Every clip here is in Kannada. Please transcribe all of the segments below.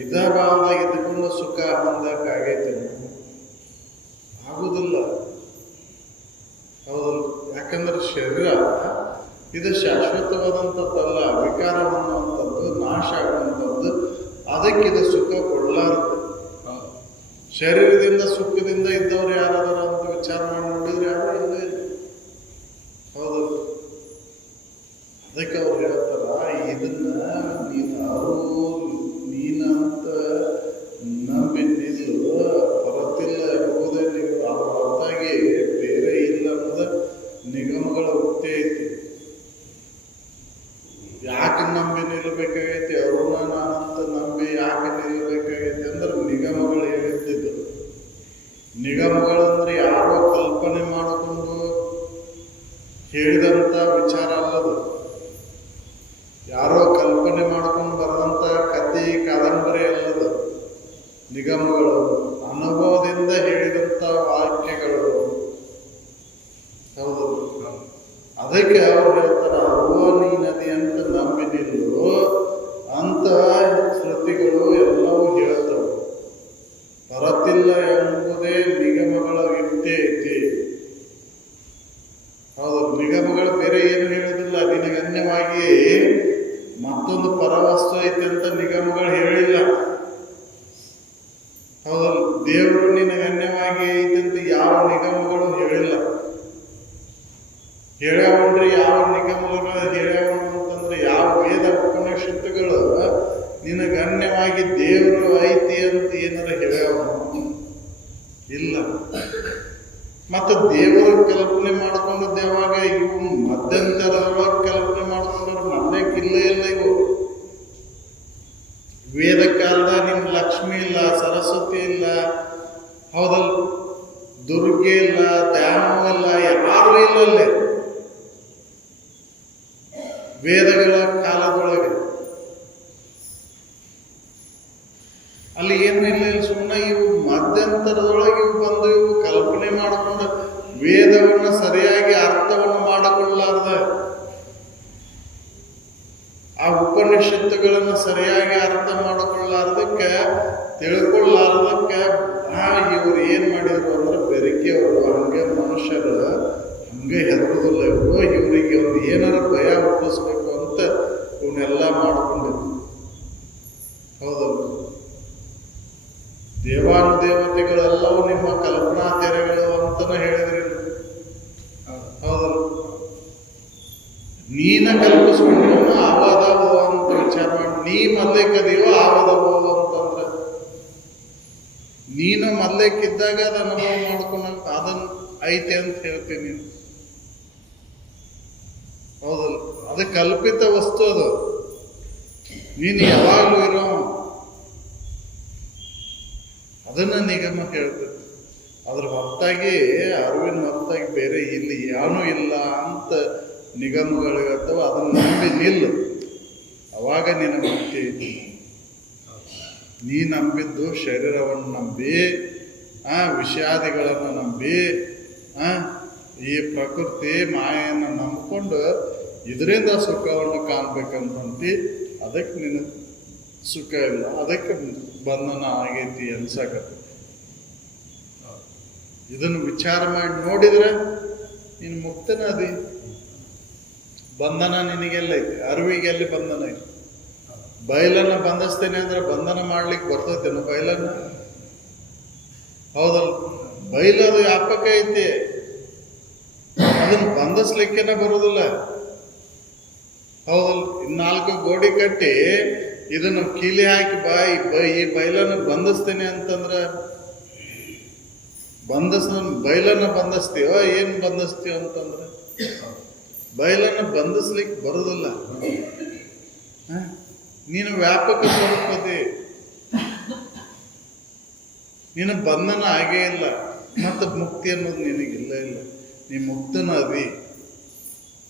ಇದ ಭಾವದಾಗ ಇದ್ಕೊಂಡು ಸುಖ ಹೊಂದಕ್ಕಾಗೈತೆ ಆಗುದಿಲ್ಲ. ಹೌದಲ್ಲ? ಯಾಕಂದ್ರೆ ಶರೀರ ಇದು ಶಾಶ್ವತವಾದಂಥದ್ದಲ್ಲ, ವಿಕಾರ ಅನ್ನುವಂಥದ್ದು, ನಾಶ ಆಗುವಂಥದ್ದು. ಅದಕ್ಕೆ ಇದು ಸುಖ ಕೊಡಲಾರದು. ಶರೀರದಿಂದ ಸುಖದಿಂದ ಇದ್ದವ್ರು ಯಾರಾದರೂ ಅಂತ ವಿಚಾರ ಮಾಡಿ ನೋಡಿದ್ರೆ ಯಾರು ಇಲ್ಲ. ಹೌದಲ್ಲ? ಅದಕ್ಕೆ ಅವ್ರು ಹೇಳ್ತಾರ, ಇದನ್ನ ನೀನಂತ ನಂಬಿ ನಿಲ್ಲು, ಹೊರತಿಲ್ಲ ಎಂಬುದೇ ನೀವು ಅವ್ರ ಹೊರತಾಗಿ ಬೇರೆ ಇಲ್ಲ ಅನ್ನೋದ ನಿಗಮಗಳ ಉಕ್ತಿ ಐತಿ. ಯಾಕೆ ನಂಬಿ ನಿಲ್ಬೇಕಾಗೈತಿ? ಅವ್ರನ್ನ ನಾನಂತ ನಂಬಿ ಯಾಕೆ ನಿಲ್ಬೇಕಾಗೈತಿ ಅಂದ್ರೆ ನಿಗಮಗಳು ಹೇಳಿದ್ದು. ನಿಗಮಗಳಂದ್ರೆ ಯಾರೋ ಕಲ್ಪನೆ ಮಾಡಿಕೊಂಡು ಹೇಳಿದಂತ ವಿಚಾರ ಅಲ್ಲದು. ಯಾರೋ ಕಲ್ಪನೆ ಮಾಡ್ಕೊಂಡು ಬರೆದಂತ ಕಥೆ ಕಾದಂಬರಿ ಅಲ್ಲದು. ನಿಗಮಗಳು ಅನುಭವದಿಂದ ಹೇಳಿದಂತ ವಾಕ್ಯಗಳು. ಹೌದು. ಅದಕ್ಕೆ ಅವ್ರು ಹೇಳ್ತಾರ, ಅರುವನಿ ನದಿ ಅಂತ ನಂಬಿ ನಿಲ್ಲು ಅಂತ ಶ್ರುತಿಗಳು ಎಲ್ಲವೂ ಹೇಳ್ತವೆ. ಹೊರತಿಲ್ಲ ಎಂಬುದೇ ನಿಗಮಗಳ ಯುಕ್ತಿ ಐತಿ. ಹೌದು. ನಿಗಮಗಳು ಬೇರೆ ಏನು ಹೇಳುದಿಲ್ಲ. ನಿನಗನ್ಯವಾಗಿ ಮತ್ತೊಂದು ಪರವಸ್ತು ಐತೆ ಅಂತ ನಿಗಮಗಳು ಹೇಳಿಲ್ಲ. ಹೌದಲ್ಲ? ದೇವರು ನಿನಗನ್ಯವಾಗಿ ಐತೆ ಅಂತ ಯಾವ ನಿಗಮಗಳು ಹೇಳಿಲ್ಲ. ಹೇಳ್ಯಾವನ್ರಿ ಯಾವ ನಿಗಮಗಳು ಹೇಳ್ಯಾವ ಅಂತಂದ್ರೆ ಯಾವ ವೇದ ಉಪನಿಷತ್ತುಗಳು ನಿನಗನ್ಯವಾಗಿ ದೇವರು ಐತಿ ಅಂತ ಏನಾರ ಹೇಳ್ಯಾವ? ಇಲ್ಲ. ಮತ್ತು ದೇವರ ಕಲ್ಪನೆ ಮಾಡ್ಕೊಂಡದ್ದು ಯಾವಾಗ? ಇವು ಮಧ್ಯಂತರವಾಗಿ ಕಲ್ಪನೆ ಮಾಡ್ಕೊಂಡ್ರು ಮನೆಗಿಲ್ಲ ಇಲ್ಲ. ಇವು ವೇದ ಕಾಲದ ನಿಮ್ ಲಕ್ಷ್ಮಿ ಇಲ್ಲ, ಸರಸ್ವತಿ ಇಲ್ಲ, ಹೌದಲ್ಲ? ದುರ್ಗೆ ಇಲ್ಲ, ದ್ಯಾಮ ಇಲ್ಲ, ಯಾರು ಇಲ್ಲ ಅಲ್ಲೇ ವೇದಗಳ ಕಾಲದೊಳಗೆ. ಅಲ್ಲಿ ಏನು ಇಲ್ಲ. ಸುಮ್ಮನೆ ಇವು ಮಧ್ಯಂತರದೊಳಗೆ ಇವು ಬಂದು ಇವು ಕಲ್ಪನೆ ಮಾಡಿಕೊಂಡು ವೇದವನ್ನು ಸರಿಯಾಗಿ ಅರ್ಥವನ್ನು ಮಾಡಿಕೊಳ್ಳಾರ್ದ, ಆ ಉಪನಿಷತ್ತುಗಳನ್ನು ಸರಿಯಾಗಿ ಅರ್ಥ ಮಾಡಿಕೊಳ್ಳಾರ್ದಕ್ಕೆ, ತಿಳ್ಕೊಳ್ಳಾರ್ದಕ್ಕೆ ಇವ್ರು ಏನ್ ಮಾಡಿದ್ರು ಅಂದ್ರೆ ಬೆರಕೆ ಅವರು ಹಂಗೆ ಮನುಷ್ಯರು ಹಂಗೆ ಹೆದರುದಿಲ್ಲ. ಇವರಿಗೆ ಒಂದು ಏನಾರ ಭಯ ಹುಟ್ಟಿಸ್ಬೇಕು ಅಂತ ಇವನ್ನೆಲ್ಲ ಮಾಡ್ಕೊಂಡಿದ್ರು. ಹೌದಲ್ಲ? ದೇವಾನುದೇವತೆಗಳೆಲ್ಲವೂ ನಿಮ್ಮ ಕಲ್ಪನಾ ತೆರೆಗಳು ಅಂತಾನೆ ಹೇಳಿದ್ರಿ. ಹೌದಲ್ಲ? ನೀನ ಕಲ್ಪಿಸ್ಕೊಂಡ್ರು ಆವಾದವೋ ಅಂತ ವಿಚಾರ ಮಾಡಿ, ನೀ ಮಲ್ಲೇಕದೀವೋ ಆವಾದವೋ ಅಂತಂದ್ರೆ ನೀನು ಮಲ್ಲೇಕಿದ್ದಾಗ ಅದು ಅನುಭವ ಮಾಡ್ಕೊಂಡ ಅದನ್ನ ಐತೆ ಅಂತ ಹೇಳ್ತೀನಿ. ಹೌದಲ್ಲ? ಅದು ಕಲ್ಪಿತ ವಸ್ತು. ಅದು ನೀನು ಯಾವಾಗಲೂ ಇರೋ ಅದನ್ನ ನಿಗಮ ಹೇಳ್ತದೆ. ಅದ್ರ ಹೊರತಾಗಿ ಅರಿವಿನ ಹೊರತಾಗಿ ಬೇರೆ ಇಲ್ಲಿ ಏನೂ ಇಲ್ಲ ಅಂತ ನಿಗಮಗಳಿಗತ್ತವ. ಅದನ್ನ ನಂಬಿ ನಿಲ್ಲು, ಅವಾಗ ನಿನ್ನ ಮುಕ್ತಿ ಐತಿ. ನೀ ನಂಬಿದ್ದು ಶರೀರವನ್ನು ನಂಬಿ, ವಿಷಯಾದಿಗಳನ್ನು ನಂಬಿ, ಈ ಪ್ರಕೃತಿ ಮಾಯನ್ನು ನಂಬಿಕೊಂಡು ಇದರಿಂದ ಸುಖವನ್ನು ಕಾಣ್ಬೇಕಂತಿ. ಅದಕ್ಕೆ ನಿನ್ನ ಸುಖ ಇಲ್ಲ, ಅದಕ್ಕೆ ಬಂಧನ ಆಗೈತಿ ಅನ್ಸಕತ್ತೆ. ಇದನ್ನು ವಿಚಾರ ಮಾಡಿ ನೋಡಿದ್ರೆ ನೀನು ಮುಕ್ತನ ಅದಿ. ಬಂಧನ ನಿನಗೆಲ್ಲ ಐತಿ, ಅರಿವಿಗೆ ಎಲ್ಲಿ ಬಂಧನ ಐತಿ? ಬಯಲನ್ನ ಬಂಧಿಸ್ತೇನೆ ಅಂದ್ರೆ ಬಂಧನ ಮಾಡ್ಲಿಕ್ಕೆ ಬರ್ತೈತೇನು ಬಯಲನ್ನ? ಹೌದಲ್ಲ? ಬಯಲದು ವ್ಯಾಪಕ ಐತಿ, ಅದನ್ನು ಬಂಧಿಸ್ಲಿಕ್ಕೆನ ಬರುದಿಲ್ಲ. ಹೌದಲ್ಲ? 4 ಗೋಡಿ ಕಟ್ಟಿ ಇದನ್ನು ಕೀಲಿ ಹಾಕಿ ಈ ಬಯಲನ್ನು ಬಂಧಿಸ್ತೇನೆ ಅಂತಂದ್ರೆ ಬಯಲನ್ನ ಬಂಧಿಸ್ತೀವ? ಏನ್ ಬಂಧಿಸ್ತೀವ ಅಂತಂದ್ರೆ ಬಯಲನ್ನು ಬಂಧಿಸ್ಲಿಕ್ಕೆ ಬರುದಿಲ್ಲ. ನೀನು ವ್ಯಾಪಕ ಸ್ವರೂಪದಿ, ನೀನು ಬಂಧನ ಆಗೇ ಇಲ್ಲ. ಮತ್ತು ಮುಕ್ತಿ ಅನ್ನೋದು ನಿನಗಿಲ್ಲ ಇಲ್ಲ. ನೀ ಮುಕ್ತನ ಅದಿ,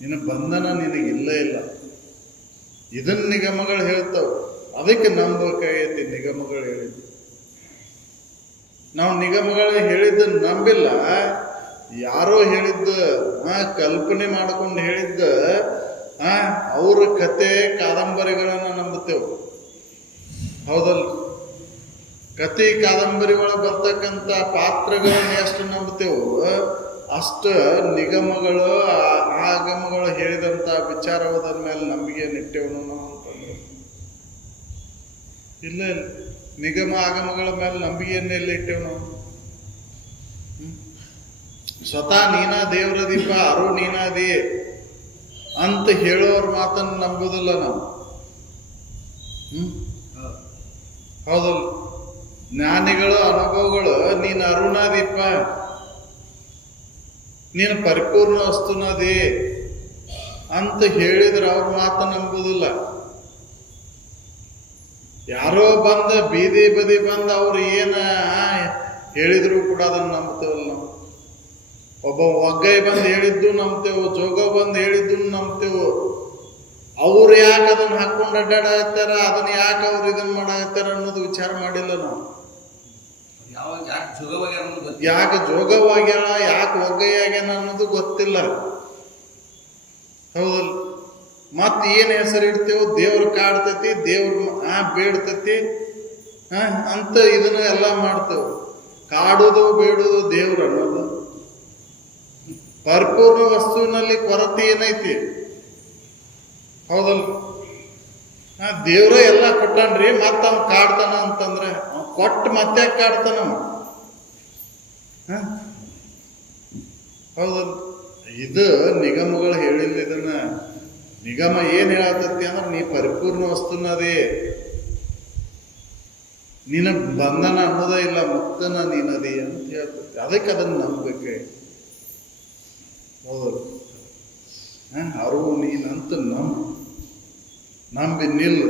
ನಿನ್ನ ಬಂಧನ ನಿನಗಿಲ್ಲ ಇಲ್ಲ. ಇದನ್ನ ನಿಗಮಗಳು ಹೇಳ್ತಾವ. ಅದಕ್ಕೆ ನಂಬಬೇಕಾಗೈತಿ ನಿಗಮಗಳು ಹೇಳಿದ್ದು. ನಾವು ನಿಗಮಗಳು ಹೇಳಿದ್ದ ನಂಬಿಲ್ಲ, ಯಾರೋ ಹೇಳಿದ್ದ ಕಲ್ಪನೆ ಮಾಡ್ಕೊಂಡು ಹೇಳಿದ್ದ ಅವ್ರ ಕತೆ ಕಾದಂಬರಿಗಳನ್ನ ನಂಬುತ್ತೇವೆ. ಹೌದಲ್ಲ? ಕಥೆ ಕಾದಂಬರಿ ಒಳಗೆ ಬರ್ತಕ್ಕಂಥ ಪಾತ್ರಗಳನ್ನ ಎಷ್ಟು ನಂಬ್ತೇವೋ ಅಷ್ಟು ನಿಗಮಗಳು ಆಗಮಗಳು ಹೇಳಿದಂಥ ವಿಚಾರವಾದ ಮೇಲೆ ನಂಬಿಕೆ ನೆಟ್ಟೆವನು ನಾವು ಅಂತಂದ್ರೆ ಇಲ್ಲ ನಿಗಮ ಆಗಮಗಳ ಮೇಲೆ ನಂಬಿಕೆಯನ್ನೆಲ್ಲ ಇಟ್ಟೇವು ನಾವು. ಸ್ವತಃ ನೀನಾ ದೇವರ ದೀಪ ಅರು ನೀನಾದಿ ಅಂತ ಹೇಳೋರ ಮಾತನ್ನು ನಂಬುದಿಲ್ಲ ನಾವು. ಹೌದಲ್ಲ, ಜ್ಞಾನಿಗಳು ಅನುಭವಗಳು ನೀನು ಅರುಣಾದೀಪ, ನೀನು ಪರಿಪೂರ್ಣ ವಸ್ತುನದಿ ಅಂತ ಹೇಳಿದ್ರೆ ಅವ್ರ ಮಾತು ನಂಬುದಿಲ್ಲ. ಯಾರೋ ಬಂದ ಬೀದಿ ಬದಿ ಬಂದ ಅವ್ರು ಏನ ಹೇಳಿದ್ರು ಕೂಡ ಅದನ್ನ ನಂಬ್ತೇವಲ್ಲ ನಾವು. ಒಬ್ಬ ಒಗ್ಗೈ ಬಂದು ಹೇಳಿದ್ದು ನಂಬ್ತೇವು, ಜೋಗ ಬಂದು ಹೇಳಿದ್ದು ನಂಬ್ತೇವು. ಅವ್ರು ಯಾಕೆ ಅದನ್ನ ಹಾಕೊಂಡು ಅಡ್ಡಾಡತ್ತಾರ, ಅದನ್ನ ಯಾಕೆ ಅವ್ರು ಇದನ್ನ ಮಾಡಾಕತ್ತಾರ ಅನ್ನೋದು ವಿಚಾರ ಮಾಡಿಲ್ಲ ನಾವು. ಯಾಕೆ ಜೋಗವಾಗ್ಯಾರ, ಯಾಕೆ ಒಗ್ಗೈಯಾಗ್ಯಾನ ಅನ್ನೋದು ಗೊತ್ತಿಲ್ಲ. ಹೌದಲ್ಲ, ಮತ್ ಏನ್ ಹೆಸರು ಇಡ್ತೇವ, ದೇವ್ರ ಕಾಡ್ತೈತಿ, ದೇವ್ರ ಬೇಡ್ತೈತಿ ಅಂತ ಇದನ್ನ ಎಲ್ಲ ಮಾಡ್ತೇವೆ. ಕಾಡುದು ಬೇಡುದು ದೇವ್ರ ಅನ್ನೋದು. ಪರಿಪೂರ್ಣ ವಸ್ತುವಿನಲ್ಲಿ ಕೊರತೆ ಏನೈತಿ? ಹೌದಲ್ಲ, ದೇವ್ರೇ ಎಲ್ಲ ಕೊಟ್ಟಾನ್ರಿ, ಮತ್ತ ಅವ್ ಕಾಡ್ತಾನ ಅಂತಂದ್ರೆ ಕೊಟ್ಟು ಮತ್ತೆ ಕಾಡ್ತಾನ. ಹೌದಲ್ಲ, ಇದು ನಿಗಮಗಳು ಹೇಳಿಲ್ಲ. ಇದನ್ನ ನಿಗಮ ಏನ್ ಹೇಳತೈತಿ ಅಂದ್ರೆ ನೀ ಪರಿಪೂರ್ಣ ವಸ್ತುನದೇ, ನಿನ ಬಂಧನ ಅನ್ನೋದೇ ಇಲ್ಲ, ಮುಕ್ತನ ನೀನದಿ ಅಂತ ಹೇಳ್ತೈತಿ. ಅದಕ್ಕೆ ಅದನ್ನ ನಂಬಬೇಕೆ. ಹೌದಲ್ಲ, ಅರು ನೀನಂತ ನಂಬಿ ನಿಲ್ಲು.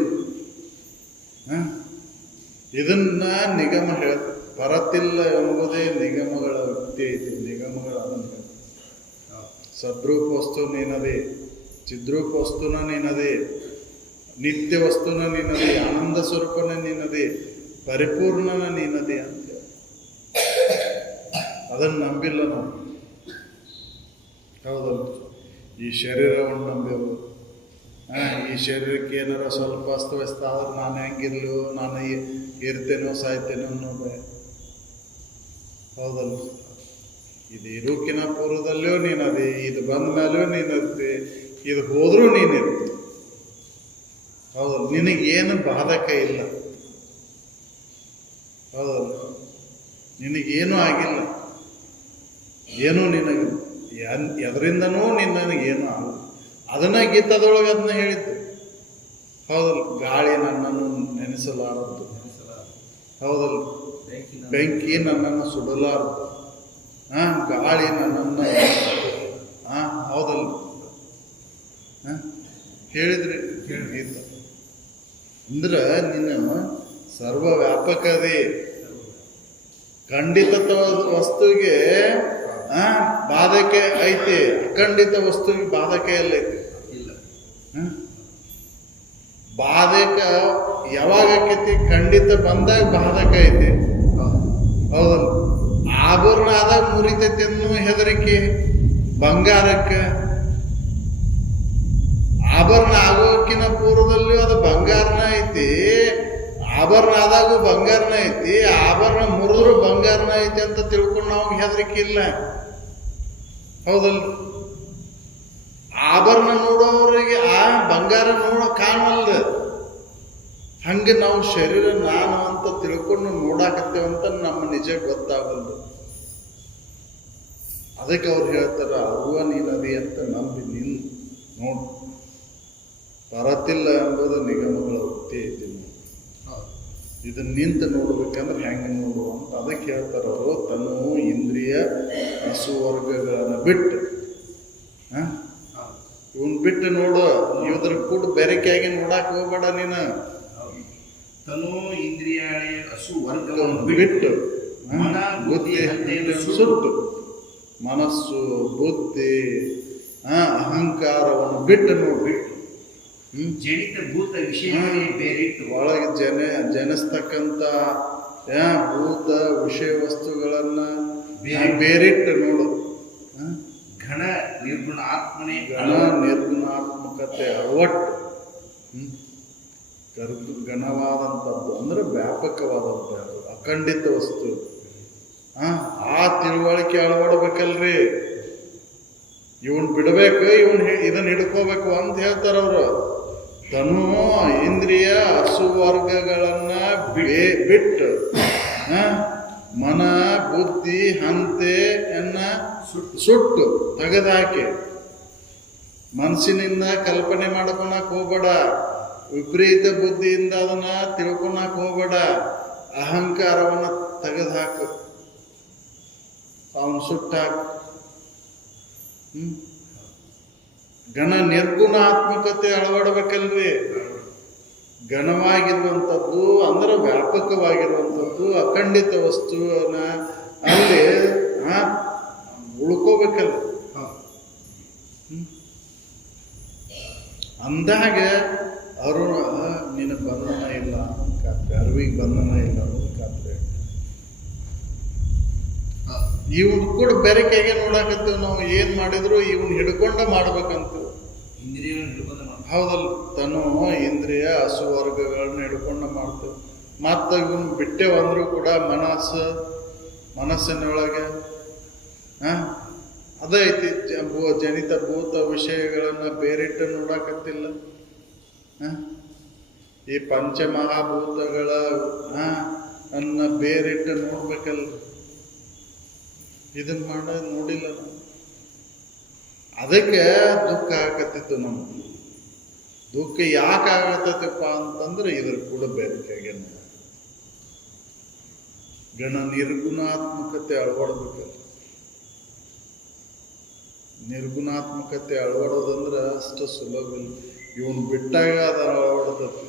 ಇದನ್ನ ನಿಗಮ ಹೇಳ ಬರತಿಲ್ಲ ಎಂಬುದೇ ನಿಗಮಗಳ ಯುಕ್ತಿ ಐತಿ. ನಿಗಮಗಳ ಅದನ್ನ ಸದ್ರೂಪ ವಸ್ತು ನೀನದೇ, ಚಿದ್ರೂಪ ವಸ್ತುನ ನೀನದೇ, ನಿತ್ಯ ವಸ್ತುನ ನೀನದೇ, ಆನಂದ ಸ್ವರೂಪನ ನೀನದೇ, ಪರಿಪೂರ್ಣನ ನೀನದೇ ಅಂತ ಅದನ್ನು ನಂಬಿಲ್ಲ ನಾವು. ಹೌದಲ್ಲ, ಈ ಶರೀರವನ್ನು ನಂಬೇವು. ಈ ಶರೀರಕ್ಕೆ ಏನಾರ ಸ್ವಲ್ಪ ಅಸ್ತವ್ಯಸ್ತ ಆದ್ರೆ ನಾನು ಹೆಂಗಿರ್ಲು, ನಾನು ಇರ್ತೇನೋ ಸಾಯ್ತೇನೋ ಅನ್ನೋದು. ಹೌದಲ್ಲ, ಇದು ಇರುಕಿನ ಪೂರ್ವದಲ್ಲೂ ನೀನದೆ, ಇದು ಬಂದ ಮೇಲೂ ನೀನಿರ್ತಿ, ಇದು ಹೋದ್ರೂ ನೀನಿರ್ತಿ. ಹೌದಲ್ಲ, ನಿನಗೇನು ಬಾಧಕ ಇಲ್ಲ. ಹೌದಲ್ಲ, ನಿನಗೇನೂ ಆಗಿಲ್ಲ, ಏನೂ ನಿನಗೆ ಎದರಿಂದನೂ ನಿನ್ನಗೇನು ಆಗಲ್ಲ. ಅದನ್ನ ಗೀತದೊಳಗೆ ಅದನ್ನ ಹೇಳಿದ್ದು. ಹೌದಲ್ಲ, ಗಾಳಿ ನನ್ನನ್ನು ನೆನೆಸಲಾರದು. ಹೌದಲ್ಲ, ಬೆಂಕಿ ನನ್ನನ್ನು ಸುಡಲಾರದು. ಗಾಳಿ ನನ್ನನ್ನು ಹೌದಲ್ಲ ಹೇಳಿದ್ರಿ ಗೀತ ಅಂದ್ರೆ ನೀನು ಸರ್ವ ವ್ಯಾಪಕದೇ. ಖಂಡಿತ ವಸ್ತುವಿಗೆ ಬಾಧಕೆ ಐತಿ, ಅಖಂಡಿತ ವಸ್ತುವಿಗೆ ಬಾಧಕೆ ಎಲ್ಲೈತಿ. ಬಾಧಕ ಯಾವಾಗ ಆಕೈತಿ? ಖಂಡಿತ ಬಂದಾಗ ಬಾಧಕ ಐತಿ. ಹೌದಲ್ಲ, ಆಭರಣ ಆದಾಗ ಮುರಿತೈತಿ ಅನ್ನೋ ಹೆದರಿಕೆ ಬಂಗಾರಕ್ಕೆ. ಆಭರಣ ಆಗೋಕಿನ ಪೂರ್ವದಲ್ಲಿಯೂ ಅದು ಬಂಗಾರನ ಐತಿ, ಆಭರಣ ಆದಾಗೂ ಬಂಗಾರನ ಐತಿ, ಆಭರಣ ಮುರಿದ್ರು ಬಂಗಾರನ ಐತಿ ಅಂತ ತಿಳ್ಕೊಂಡು ನಾವು ಹೆದರಿಕೆ ಇಲ್ಲ. ಹೌದಲ್ಲ, ಆಭರಣ ನೋಡೋರಿಗೆ ಆ ಬಂಗಾರ ಕಾಣಲ್ದ. ಹಂಗೆ ನಾವು ಶರೀರ ನಾನು ಅಂತ ತಿಳ್ಕೊಂಡು ನೋಡಾಕತ್ತೇವಂತ ನಮ್ಮ ನಿಜ ಗೊತ್ತಾಗಲ್ದು. ಅದಕ್ಕೆ ಅವ್ರು ಹೇಳ್ತಾರ ಅವ್ವ ನೀನದಿ ಅಂತ ನಂಬಿ ನೋಡು. ಬರತಿಲ್ಲ ಎಂಬುದು ನಿಗಮಗಳ ಉಕ್ತಿ ಐತಿ. ಇದನ್ನ ನಿಂತು ನೋಡ್ಬೇಕಂದ್ರೆ ಹೆಂಗೆ ನೋಡು ಅಂತ ಅದಕ್ಕೆ ಹೇಳ್ತಾರ ಅವರು. ತನ್ನ ಇಂದ್ರಿಯ ಹಸುವರ್ಗಗಳನ್ನು ಬಿಟ್ಟು ಇವನ್ ಬಿಟ್ಟು ನೋಡು, ಇವ್ರ ಕೂಡ ಬೆರಕೆಯಾಗಿ ನೋಡಾಕ್ ಹೋಗ್ಬೇಡ. ನೀನು ತನು ಇಂದ್ರಿಯ ಹಸುವರ್ಗವನ್ನು ಬಿಟ್ಟು ಬುದ್ಧಿ ಸುಟ್ಟು ಮನಸ್ಸು ಬುದ್ಧಿ ಅಹಂಕಾರವನ್ನು ಬಿಟ್ಟು ನೋಡ್ರಿ. ಜನಿತ ಭೂತ ವಿಷಯಗಳೇ ಬೇರಿಟ್ಟು ಒಳಗೆ ಜನಿಸ್ತಕ್ಕಂಥ ಭೂತ ವಿಷಯ ವಸ್ತುಗಳನ್ನ ಬೇರಿಟ್ಟು ನೋಡು. ಘನ ನಿರ್ಗುಣ ಆತ್ಮನೇ ಘನ ನಿರ್ಗುಣಾತ್ಮಕತೆ ಅಳವಟ್ಟು ಘನವಾದಂಥದ್ದು ಅಂದರೆ ವ್ಯಾಪಕವಾದಂಥದ್ದು ಅಖಂಡಿತ ವಸ್ತು. ಆ ತಿಳುವಳಿಕೆ ಅಳವಡ್ಬೇಕಲ್ರಿ. ಇವನ್ ಬಿಡಬೇಕು, ಇದನ್ನ ಹಿಡ್ಕೋಬೇಕು ಅಂತ ಹೇಳ್ತಾರ ಅವರು. ತನು ಇಂದ್ರಿಯ ಹಸುವರ್ಗಗಳನ್ನ ಬಿಟ್ಟು ಮನ ಬುದ್ಧಿ ಹಂತೆಯನ್ನ ಸುಟ್ಟು ತೆಗೆದಾಕಿ ಮನಸ್ಸಿನಿಂದ ಕಲ್ಪನೆ ಮಾಡ್ಕೊಳಕ್ ಹೋಗ್ಬೇಡ. ವಿಪರೀತ ಬುದ್ಧಿಯಿಂದ ಅದನ್ನ ತಿಳ್ಕೊಳಕ್ ಹೋಗ್ಬೇಡ. ಅಹಂಕಾರವನ್ನ ತೆಗೆದುಹಾಕು, ಅವನು ಸುಟ್ಟಾಕು. ಘನ ನಿರ್ಗುಣಾತ್ಮಕತೆ ಅಳವಡಬೇಕಲ್ರಿ. ಘನವಾಗಿರುವಂಥದ್ದು ಅಂದ್ರೆ ವ್ಯಾಪಕವಾಗಿರುವಂಥದ್ದು ಅಖಂಡಿತ ವಸ್ತುವನ್ನ ಅಲ್ಲಿ ಉಳ್ಕೋಬೇಕಲ್ಲ. ಅಂದಾಗ ಅವರು ನಿನ್ನ ಬಂಧನ ಇಲ್ಲ ಖಾತ್ರಿ, ಅರಿವಿಗೆ ಬಂಧನ ಇಲ್ಲ ಅನ್ನೋದು ಖಾತ್ರಿ. ಇವನ್ ಕೂಡ ಬೆರಕೆಗೆ ನೋಡಕತ್ತೀವಿ ನಾವು. ಏನ್ ಮಾಡಿದ್ರು ಇವನ್ ಹಿಡ್ಕೊಂಡ ಮಾಡ್ಬೇಕಂತ. ಹೌದಲ್ಲ, ತನು ಇಂದ್ರಿಯ ಹಸುವರ್ಗಗಳನ್ನ ಹಿಡ್ಕೊಂಡ ಮಾಡ್ತೇವೆ. ಮತ್ತ ಇವನ್ ಬಿಟ್ಟೆ ಅಂದ್ರೂ ಕೂಡ ಮನಸ್ಸಿನೊಳಗೆ ಅದೈತಿ. ಜನಿತ ಭೂತ ವಿಷಯಗಳನ್ನ ಬೇರಿಟ್ಟು ನೋಡಕತ್ತಿಲ್ಲ. ಈ ಪಂಚಮಹಾಭೂತಗಳ ಅನ್ನ ಬೇರಿಟ್ಟು ನೋಡ್ಬೇಕಲ್ಲ. ಇದನ್ನ ನೋಡಿಲ್ಲ ನಾವು. ಅದಕ್ಕೆ ದುಃಖ ಆಗತ್ತಿತ್ತು ನಮ್ಗೆ. ದುಃಖ ಯಾಕೆ ಆಗತ್ತಪ್ಪ ಅಂತಂದ್ರೆ ಇದ್ರ ಕೂಡ ಬೇರೆ ಗಣ ನಿರ್ಗುಣಾತ್ಮಕತೆ ಅಳವಡ್ಬೇಕಲ್ಲ. ನಿರ್ಗುಣಾತ್ಮಕತೆ ಅಳವಡೋದಂದ್ರೆ ಅಷ್ಟು ಸುಲಭ ಇಲ್ಲ. ಇವನು ಬಿಟ್ಟಾಗ ಅದು ಅಳವಡತೈತಿ.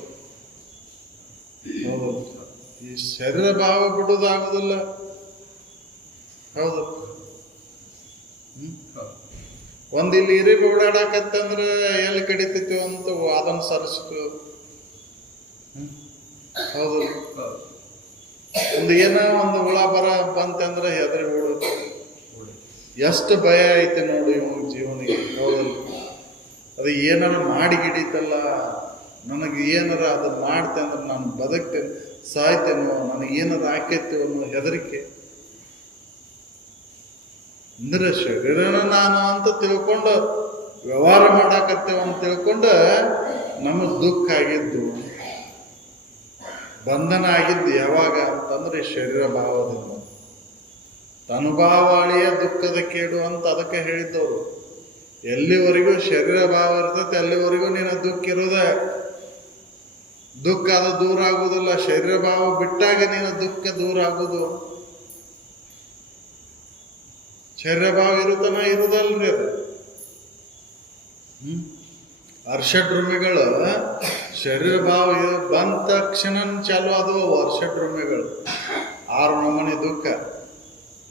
ಹೌದು, ಈ ಶರೀರ ಭಾವ ಬಿಡೋದಾಗುದಿಲ್ಲ. ಹೌದು. ಒಂದ್ ಇಲ್ಲಿ ಹಿರಿಗ ಓಡಾಡಕತ್ತಂದ್ರೆ ಎಲ್ಲಿ ಕಡಿತೈತಿ ಅಂತ ಅದನ್ನ ಸರಿಸ್ಕು. ಹೌದು. ಒಂದು ಹುಳ ಬಂತಂದ್ರೆ ಹೆದರಿ ಓಡುತ್ತೆ. ಎಷ್ಟು ಭಯ ಐತೆ ನೋಡಿ ಇವನ ಜೀವನಿಗೆ. ಹೌದಲ್ಲ, ಅದು ಏನಾರ ಮಾಡಿ ಗಿಡಿತಲ್ಲ, ನನಗೆ ಏನಾರ ಅದು ಮಾಡ್ತೆ ಅಂದ್ರೆ ನಾನು ಬದುಕ್ತೇನೆ, ಸಾಯ್ತೇನೋ, ನನಗೆ ಏನಾರ ಆಕೈತಿ ಅನ್ನೋ ಹೆದರಿಕೆ. ಅಂದ್ರೆ ಶರೀರನ ನಾನು ಅಂತ ತಿಳ್ಕೊಂಡು ವ್ಯವಹಾರ ಮಾಡಾಕತ್ತೇವ ಅಂತ ತಿಳ್ಕೊಂಡು ನಮಗೆ ದುಃಖ ಆಗಿದ್ದು, ಬಂಧನ ಆಗಿದ್ದು ಯಾವಾಗ ಅಂತಂದ್ರೆ ಶರೀರ ಭಾವದಿಂದ. ತನುಭಾವಾಳಿಯ ದುಃಖದ ಕೇಡು ಅಂತ ಅದಕ್ಕೆ ಹೇಳಿದ್ದವರು. ಎಲ್ಲಿವರೆಗೂ ಶರೀರ ಭಾವ ಇರ್ತೈತೆ ಅಲ್ಲಿವರೆಗೂ ನೀನು ದುಃಖ ಇರೋದೆ. ದುಃಖ ಅದು ದೂರ ಆಗುವುದಿಲ್ಲ. ಶರೀರ ಭಾವ ಬಿಟ್ಟಾಗ ನೀನು ದುಃಖ ದೂರ ಆಗುವುದು. ಶರೀರ ಭಾವ ಇರುತ್ತನ ಇರುದಲ್ರಿ ಅದು. ಹರ್ಷಡ್ರಮೆಗಳು ಶರೀರ ಭಾವ ಬಂದ ತಕ್ಷಣ ಚಾಲು ಆದವು ಹರ್ಷಡ್ರಮೆಗಳು. 6 ನಮೂನಿ ದುಃಖ.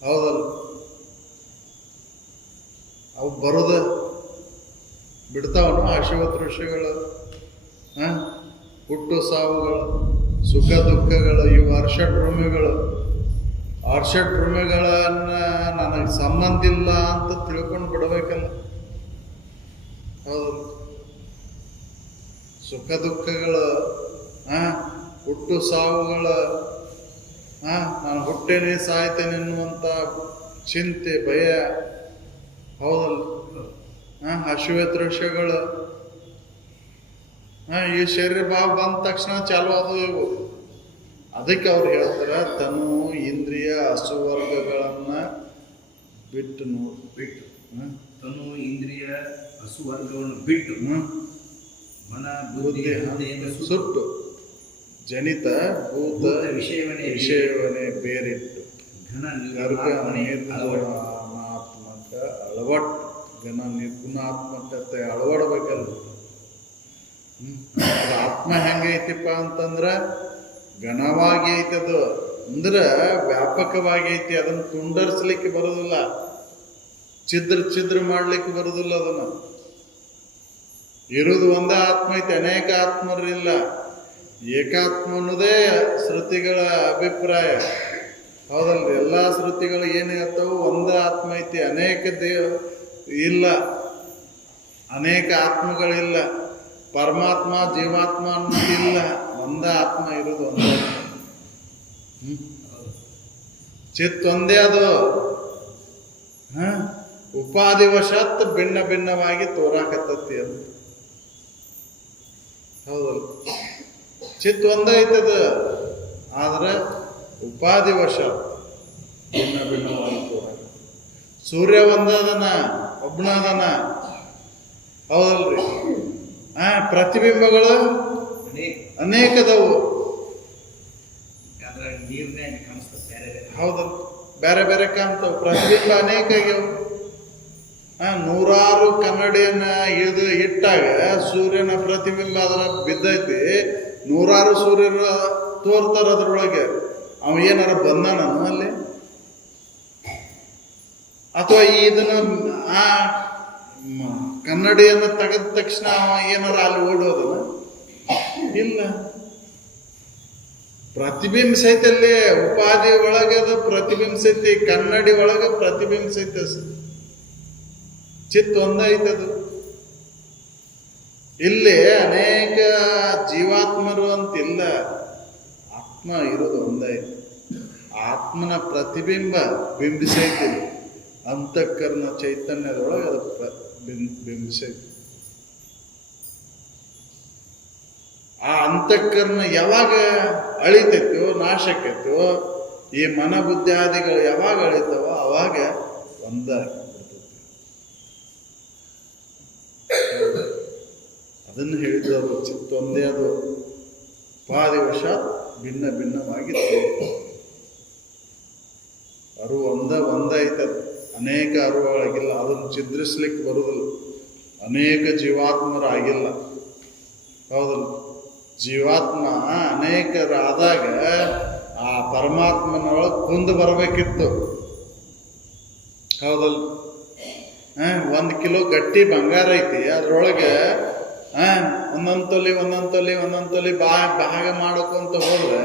ಹೌದಲ್ಲ, ಅವು ಬರೋದ ಬಿಡ್ತಾವನು. ಆಶೀರ್ವಾದ ಋಷಿಗಳು ಹುಟ್ಟು ಸಾವುಗಳು, ಸುಖ ದುಃಖಗಳು, ಇವು ಹರ್ಷಡ್ರಮೆಗಳು. ಹರ್ಷಡ್ರಮೆಗಳನ್ನ ನನಗೆ ಸಂಬಂಧ ಇಲ್ಲ ಅಂತ ತಿಳ್ಕೊಂಡು ಬಿಡಬೇಕಲ್ಲ. ಹೌದು. ಸುಖ ದುಃಖಗಳು, ಹುಟ್ಟು ಸಾವುಗಳ, ನಾನು ಹುಟ್ಟೇನೆ ಸಾಯ್ತೇನೆ ಅನ್ನುವಂಥ ಚಿಂತೆ, ಭಯ. ಹೌದಲ್ಲ, ಹಸಿವೆತೃಷಗಳು, ಈ ಶರೀರ ಭಾವ ಬಂದ ತಕ್ಷಣ ಚಾಲು ಆದವು ಇವು. ಅದಕ್ಕೆ ಅವ್ರು ಹೇಳ್ತಾರೆ, ತನು ಇಂದ್ರಿಯ ಹಸುವರ್ಗಗಳನ್ನ ಬಿಟ್ಟು ಬಿಟ್ಟು ತನು ಇಂದ್ರಿಯ ಹಸುವರ್ಗವನ್ನು ಬಿಟ್ಟು ಮನ ಬುದ್ಧಿ ಸುಟ್ಟು ಜನಿತ ಭೂತ ವಿಷಯವನ್ನೇ ಬೇರಿಟ್ಟು ನಿರ್ಗುಣಾತ್ಮಕ ಅಳವಟ್ಟು. ಘನ ನಿರ್ಗುಣಾತ್ಮಕತೆ ಅಳವಡ್ಬೇಕಲ್ಲ. ಆತ್ಮ ಹೆಂಗೈತಿಪ್ಪ ಅಂತಂದ್ರ ಘನವಾಗಿ ಐತದು, ಅಂದ್ರೆ ವ್ಯಾಪಕವಾಗಿ ಐತಿ. ಅದನ್ನು ತುಂಡರಿಸ್ಲಿಕ್ಕೆ ಬರೋದಿಲ್ಲ, ಛಿದ್ರ ಮಾಡ್ಲಿಕ್ಕೆ ಬರೋದಿಲ್ಲ. ಅದನ್ನ ಇರೋದು ಒಂದೇ ಆತ್ಮ ಐತಿ, ಅನೇಕ ಆತ್ಮರಿಲ್ಲ. ಏಕಾತ್ಮ ಅನ್ನೋದೇ ಶ್ರುತಿಗಳ ಅಭಿಪ್ರಾಯ. ಹೌದಲ್ರಿ, ಎಲ್ಲ ಶ್ರುತಿಗಳು ಏನು ಹೇಳ್ತಾವು, ಒಂದೇ ಆತ್ಮ ಐತಿ, ಅನೇಕ ಇಲ್ಲ, ಅನೇಕ ಆತ್ಮಗಳಿಲ್ಲ. ಪರಮಾತ್ಮ ಜೀವಾತ್ಮ ಅನ್ನೋದಿಲ್ಲ. ಒಂದ ಆತ್ಮ ಇರೋದು ಒಂದೇ. ಚಿತ್ ಒಂದೇ ಅದು. ಉಪಾಧಿವಶಾತ್ ಭಿನ್ನ ಭಿನ್ನವಾಗಿ ತೋರಾಕತ್ತತಿ ಅಂತ. ಹೌದಲ್ಲ, ಚಿತ್ ಒಂದೇ ಐತದ, ಆದ್ರೆ ಉಪಾಧಿವಶಾತ್ ಭಿನ್ನ ಭಿನ್ನವಾಗಿ ತೋರಾಕ. ಸೂರ್ಯ ಒಂದದನ, ಒಬ್ಬನದನ. ಹೌದಲ್ರಿ? ಪ್ರತಿಬಿಂಬಗಳು ಅನೇಕದವು. ಹೌದಲ್ಲ, ಬೇರೆ ಬೇರೆ ಕಾಣ್ತಾವ. ಪ್ರತಿಬಿಂಬ ಅನೇಕ ಆಗ್ಯಾವ. ನೂರಾರು ಕನ್ನಡಿಯನ್ನ ಇಳಿದು ಇಟ್ಟಾಗ ಸೂರ್ಯನ ಪ್ರತಿಬಿಂಬ ಅದರ ಬಿದ್ದೈತಿ. ನೂರಾರು ಸೂರ್ಯರು ತೋರ್ತಾರ ಅದ್ರೊಳಗೆ. ಅವ ಏನಾರ ಬಂದಾನ ಅಲ್ಲಿ? ಅಥವಾ ಇದನ್ನ ಆ ಕನ್ನಡಿಯನ್ನು ತೆಗೆದ ತಕ್ಷಣ ಅವ ಏನಾರ ಅಲ್ಲಿ ಓಡೋದನ? ಇಲ್ಲ. ಪ್ರತಿಬಿಂಬಿಸೈತಲ್ಲಿ, ಉಪಾಧಿ ಒಳಗೆ ಅದು ಪ್ರತಿಬಿಂಬಿಸೈತಿ, ಕನ್ನಡಿ ಒಳಗೆ ಪ್ರತಿಬಿಂಬಿಸೈತೆ. ಚಿತ್ ಒಂದೈತದು. ಇಲ್ಲಿ ಅನೇಕ ಜೀವಾತ್ಮರು ಅಂತಿಲ್ಲ, ಆತ್ಮ ಇರೋದು ಒಂದೈತಿ. ಆತ್ಮನ ಪ್ರತಿಬಿಂಬ ಬಿಂಬಿಸೈತಿ, ಅಂತಃಕರಣ ಚೈತನ್ಯದೊಳಗೆ ಅದು ಬಿಂಬಿಸೈತಿ. ಆ ಅಂತಃಕರಣ ಯಾವಾಗ ಅಳಿತೈತೋ, ನಾಶಕ್ಕೈತೋ, ಈ ಮನಬುದ್ಧಾದಿಗಳು ಯಾವಾಗ ಅಳಿತಾವೋ ಅವಾಗ ಒಂದಾಗಿ ಅದನ್ನು ಹೇಳಿದವರು. ಚಿತ್ತೊಂದೇ ಅದು, ಉಪಾಧಿವಶಾತ್ ಭಿನ್ನ ಭಿನ್ನವಾಗಿತ್ತು. ಅರು ಒಂದೈತದ, ಅನೇಕ ಅರುಗಳಾಗಿಲ್ಲ. ಅದನ್ನು ಚಿದ್ರಿಸ್ಲಿಕ್ಕೆ ಬರುವುದಿಲ್ಲ. ಅನೇಕ ಜೀವಾತ್ಮರಾಗಿಲ್ಲ. ಹೌದಲ್ಲ? ಜೀವಾತ್ಮ ಅನೇಕರಾದಾಗ ಆ ಪರಮಾತ್ಮನೊಳಗೆ ಕುಂದು ಬರಬೇಕಿತ್ತು. ಹೌದಲ್ಲ? 1 ಕಿಲೋ ಗಟ್ಟಿ ಬಂಗಾರ ಐತಿ, ಅದ್ರೊಳಗೆ ಒಂದೊಂದು ತೊಲಿ ಭಾಗ ಮಾಡ್ಕೊಂತ ಹೋದ್ರೆ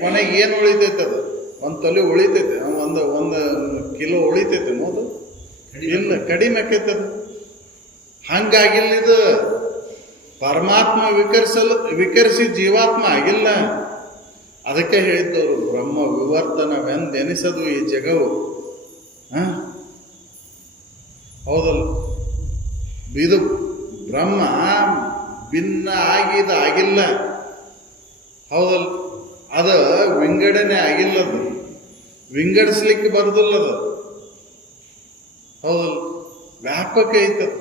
ಕೊನೆಗೆ ಏನು ಉಳಿತೈತೆ? ಅದು 1 ತೊಲಿ ಉಳಿತೈತೆ, ಒಂದು ಕಿಲೋ ಉಳಿತೈತೆ ನೋದು? ಇಲ್ಲ, ಕಡಿಮೆ ಆಕೈತದ. ಹಂಗಾಗಿಲ್ಲ ಇದು. ಪರಮಾತ್ಮ ವಿಕರಿಸಿ ಜೀವಾತ್ಮ ಆಗಿಲ್ಲ. ಅದಕ್ಕೆ ಹೇಳಿದ್ದವರು ಬ್ರಹ್ಮ ವಿವರ್ತನವೆಂದೆನಿಸದು ಈ ಜಗವು. ಹೌದಲ್ಲ? ಇದು ಬ್ರಹ್ಮ ಭಿನ್ನ ಆಗಿಲ್ಲ. ಹೌದಲ್ಲ? ಅದು ವಿಂಗಡಣೆ ಆಗಿಲ್ಲದು, ವಿಂಗಡಿಸ್ಲಿಕ್ಕೆ ಬರುದಿಲ್ಲದು. ಹೌದಲ್ಲ? ವ್ಯಾಪಕ ಐತದ.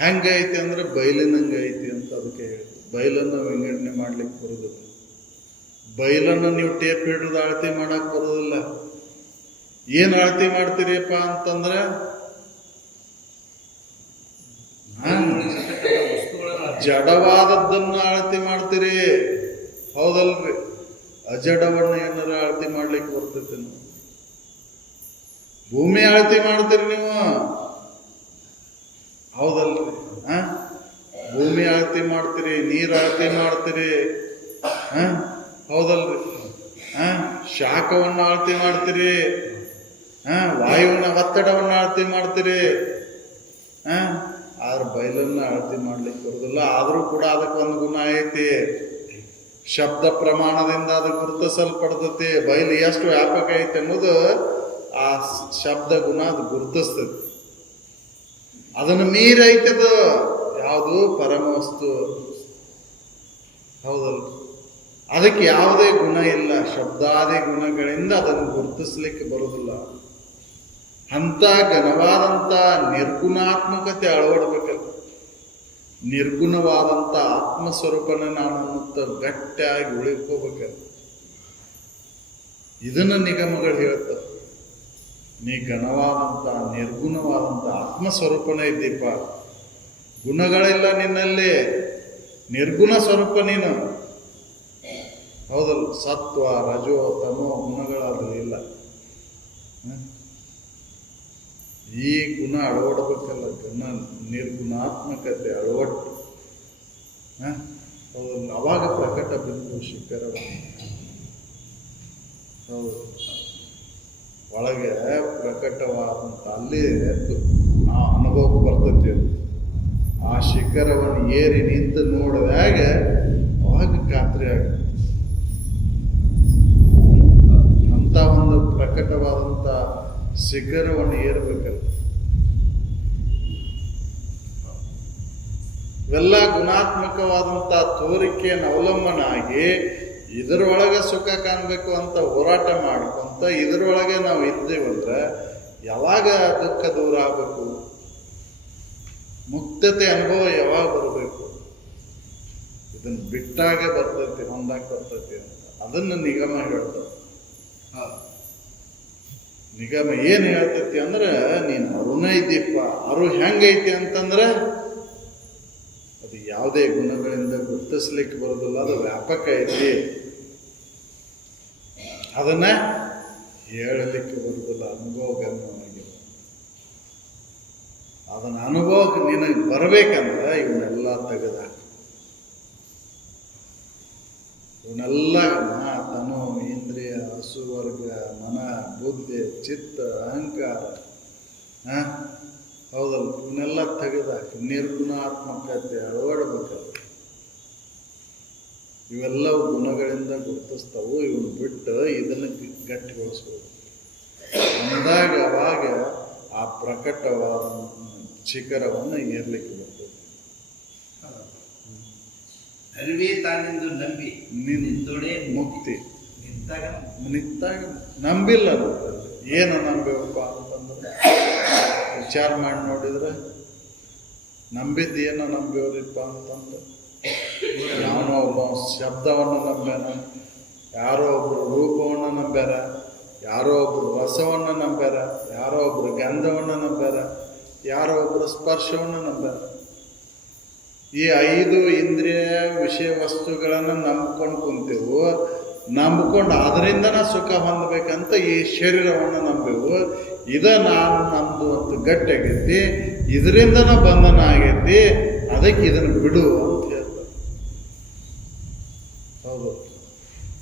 ಹೆಂಗೈತಿ ಅಂದ್ರೆ ಬಯಲಿನಂಗೆ ಐತಿ ಅಂತ ಅದಕ್ಕೆ ಹೇಳಿ. ಬಯಲನ್ನು ವಿಂಗಡಣೆ ಮಾಡ್ಲಿಕ್ಕೆ ಬರುದಿಲ್ಲ. ಬಯಲನ್ನು ನೀವು ಟೇಪ್ ಹಿಡಿದು ಅಳತೆ ಮಾಡಕ್ ಬರೋದಿಲ್ಲ. ಏನ್ ಅಳತೆ ಮಾಡ್ತೀರಿಪ್ಪ ಅಂತಂದ್ರೆ ಜಡವಾದದ್ದನ್ನು ಅಳತೆ ಮಾಡ್ತೀರಿ. ಹೌದಲ್ರಿ? ಅಜಡವನ್ನ ಏನಾರ ಅಳತೆ ಮಾಡ್ಲಿಕ್ಕೆ ಬರ್ತೈತಿ. ಭೂಮಿ ಅಳತೆ ಮಾಡ್ತೀರಿ ನೀವು. ಹೌದಲ್ರಿ? ಭೂಮಿ ಅಳತೆ ಮಾಡ್ತೀರಿ, ನೀರು ಅಳತೆ ಮಾಡ್ತೀರಿ. ಹೌದಲ್ರಿ? ಶಾಖವನ್ನು ಅಳತೆ ಮಾಡ್ತೀರಿ, ವಾಯುವಿನ ಒತ್ತಡವನ್ನು ಅಳತೆ ಮಾಡ್ತೀರಿ. ಆದ್ರೆ ಬಯಲನ್ನ ಅಳತೆ ಮಾಡ್ಲಿಕ್ಕೆ ಬರೋದಿಲ್ಲ. ಆದ್ರೂ ಕೂಡ ಅದಕ್ಕೆ ಒಂದು ಗುಣ ಐತಿ. ಶಬ್ದ ಪ್ರಮಾಣದಿಂದ ಅದು ಗುರುತಿಸಲ್ಪಡ್ತತಿ. ಬಯಲು ಎಷ್ಟು ವ್ಯಾಪಕ ಐತಿ ಅನ್ನೋದು ಆ ಶಬ್ದ ಗುಣ ಅದು ಗುರುತಿಸ್ತದೆ. ಅದನ್ನು ಮೀರೈತದು ಯಾವುದು? ಪರಮವಸ್ತು. ಹೌದಲ್ಲ? ಅದಕ್ಕೆ ಯಾವುದೇ ಗುಣ ಇಲ್ಲ. ಶಬ್ದಾದಿ ಗುಣಗಳಿಂದ ಅದನ್ನು ಗುರುತಿಸ್ಲಿಕ್ಕೆ ಬರುವುದಿಲ್ಲ. ಅಂತ ಘನವಾದಂಥ ನಿರ್ಗುಣಾತ್ಮಕತೆ ಅಳವಡ್ಬೇಕಲ್ಲ. ನಿರ್ಗುಣವಾದಂಥ ಆತ್ಮಸ್ವರೂಪನ ನಾನು ಮತ್ತು ಗಟ್ಟಿಯಾಗಿ ಉಳಿಕೋಬೇಕಲ್ಲ. ಇದನ್ನು ನಿಗಮಗಳು ಹೇಳ್ತವೆ. ನೀ ಘನವಾದಂಥ ನಿರ್ಗುಣವಾದಂಥ ಆತ್ಮಸ್ವರೂಪನೇ ಇದ್ದೀಪ. ಗುಣಗಳಿಲ್ಲ ನಿನ್ನಲ್ಲಿ, ನಿರ್ಗುಣ ಸ್ವರೂಪ ನೀನು. ಹೌದಲ್ಲ? ಸತ್ವ ರಜೋ ತಮೋ ಗುಣಗಳಾದ್ರೂ ಇಲ್ಲ. ಈ ಗುಣ ಅಳವಡಬೇಕಲ್ಲ. ನಿರ್ಗುಣಾತ್ಮಕತೆ ಅಳವಟ್ಟು ಹೌದಲ್ಲ? ಅವಾಗ ಪ್ರಕಟ ಬಿಂದು ಶಿಖರ. ಹೌದು, ಒಳಗೆ ಪ್ರಕಟವಾದಂಥ ಅಲ್ಲಿ ಆ ಅನುಭವಕ್ಕೆ ಬರ್ತೈತಿ. ಆ ಶಿಖರವನ್ನು ಏರಿ ನಿಂತು ನೋಡಿದಾಗ ಅವಾಗ ಖಾತ್ರಿ ಆಗುತ್ತೆ. ಅಂತ ಒಂದು ಪ್ರಕಟವಾದಂಥ ಶಿಖರವನ್ನು ಏರಬೇಕಲ್ಲ. ಇವೆಲ್ಲ ಗುಣಾತ್ಮಕವಾದಂಥ ತೋರಿಕೆಯನ್ನು ಅವಲಂಬನಾಗಿ ಇದರೊಳಗೆ ಸುಖ ಕಾಣಬೇಕು ಅಂತ ಹೋರಾಟ ಮಾಡ್ಕೊಂತ ಇದರೊಳಗೆ ನಾವು ಇದ್ದೀವಂದ್ರೆ ಯಾವಾಗ ದುಃಖ ದೂರ ಆಗಬೇಕು? ಮುಕ್ತತೆ ಅನುಭವ ಯಾವಾಗ ಬರಬೇಕು? ಇದನ್ನು ಬಿಟ್ಟಾಗ ಬರ್ತೈತಿ, ಹೊಂದಾಕ ಬರ್ತೈತಿ ಅಂತ ಅದನ್ನು ನಿಗಮ ಹೇಳ್ತದೆ. ನಿಗಮ ಏನು ಹೇಳ್ತೈತಿ ಅಂದ್ರೆ, ನೀನು ಅರುಣ ಇದ್ದೀಪ್ಪ. ಅರು ಹೆಂಗೈತಿ ಅಂತಂದ್ರೆ ಅದು ಯಾವುದೇ ಗುಣಗಳಿಂದ ಗುರುತಿಸ್ಲಿಕ್ಕೆ ಬರೋದಿಲ್ಲ, ಅದು ವ್ಯಾಪಕ ಐತಿ. ಅದನ್ನ ಹೇಳಲಿಕ್ಕೆ ಬರುವುದಿಲ್ಲ, ಅನುಭವಗಮ್ಯವಾಗಿ. ಅದನ್ನ ಅನುಭವಕ್ಕೆ ನಿನಗೆ ಬರಬೇಕಂದ್ರೆ ಇವನ್ನೆಲ್ಲ ತೆಗೆದಾಕ. ಇವನ್ನೆಲ್ಲ ತನು, ಇಂದ್ರಿಯ, ಹಸುವರ್ಗ, ಮನ, ಬುದ್ಧಿ, ಚಿತ್ತ, ಅಹಂಕಾರ, ಹೌದಲ್ಲ, ಇವನ್ನೆಲ್ಲ ತೆಗೆದಾಕ. ನಿರ್ಗುಣಾತ್ಮಕತೆ ಅಳವಡಬೇಕಲ್ಲ. ಇವೆಲ್ಲವೂ ಗುಣಗಳಿಂದ ಗುರುತಿಸ್ತಾವು. ಇವನು ಬಿಟ್ಟು ಇದನ್ನು ಗಟ್ಟಿಗೊಳಿಸ್ಬೋದು ಅಂದಾಗ ಅವಾಗ ಆ ಪ್ರಕಟವಾದ ಶಿಖರವನ್ನು ಏರ್ಲಿಕ್ಕೆ ಬರ್ತದೆ. ಅರಿವೇ ತಾನೆಂದು ನಂಬಿ ನಿಂದೊಡೆ ಮುಕ್ತಿ ನಿಂತಾಗ ನಂಬಿಲ್ಲ. ಏನು ನಂಬೇವಪ್ಪ ಅಂತಂದ್ರೆ ವಿಚಾರ ಮಾಡಿ ನೋಡಿದ್ರೆ ನಂಬಿದ್ದು ಏನೋ ನಂಬೇವ್ರಿಪ್ಪ ಅಂತಂದ್ರೆ ಯಾವನೋ ಒಬ್ಬ ಶಬ್ದವನ್ನು ನಂಬ್ಯಾನ, ಯಾರೋ ಒಬ್ರು ರೂಪವನ್ನು ನಂಬ್ಯಾರ, ಯಾರೋ ಒಬ್ರು ರಸವನ್ನು ನಂಬ್ಯಾರ, ಯಾರೋ ಒಬ್ರು ಗಂಧವನ್ನು ನಂಬ್ಯಾರ, ಯಾರೋ ಒಬ್ರು ಸ್ಪರ್ಶವನ್ನು ನಂಬ್ಯಾರ. ಈ 5 ಇಂದ್ರಿಯ ವಿಷಯ ವಸ್ತುಗಳನ್ನು ನಂಬ್ಕೊಂಡು ಕುಂತೆವು. ನಂಬ್ಕೊಂಡು ಅದರಿಂದನ ಸುಖ ಹೊಂದಬೇಕಂತ ಈ ಶರೀರವನ್ನು ನಂಬೆವು. ಇದ ನಾನು ನಮ್ದು ಅಂತ ಗಟ್ಟಿಯಾಗೈತಿ, ಇದರಿಂದನ ಬಂಧನ ಆಗೈತಿ, ಅದಕ್ಕೆ ಇದನ್ನು ಬಿಡು ಅಂತ ಹೇಳ್ತಾರೆ. ಹೌದು,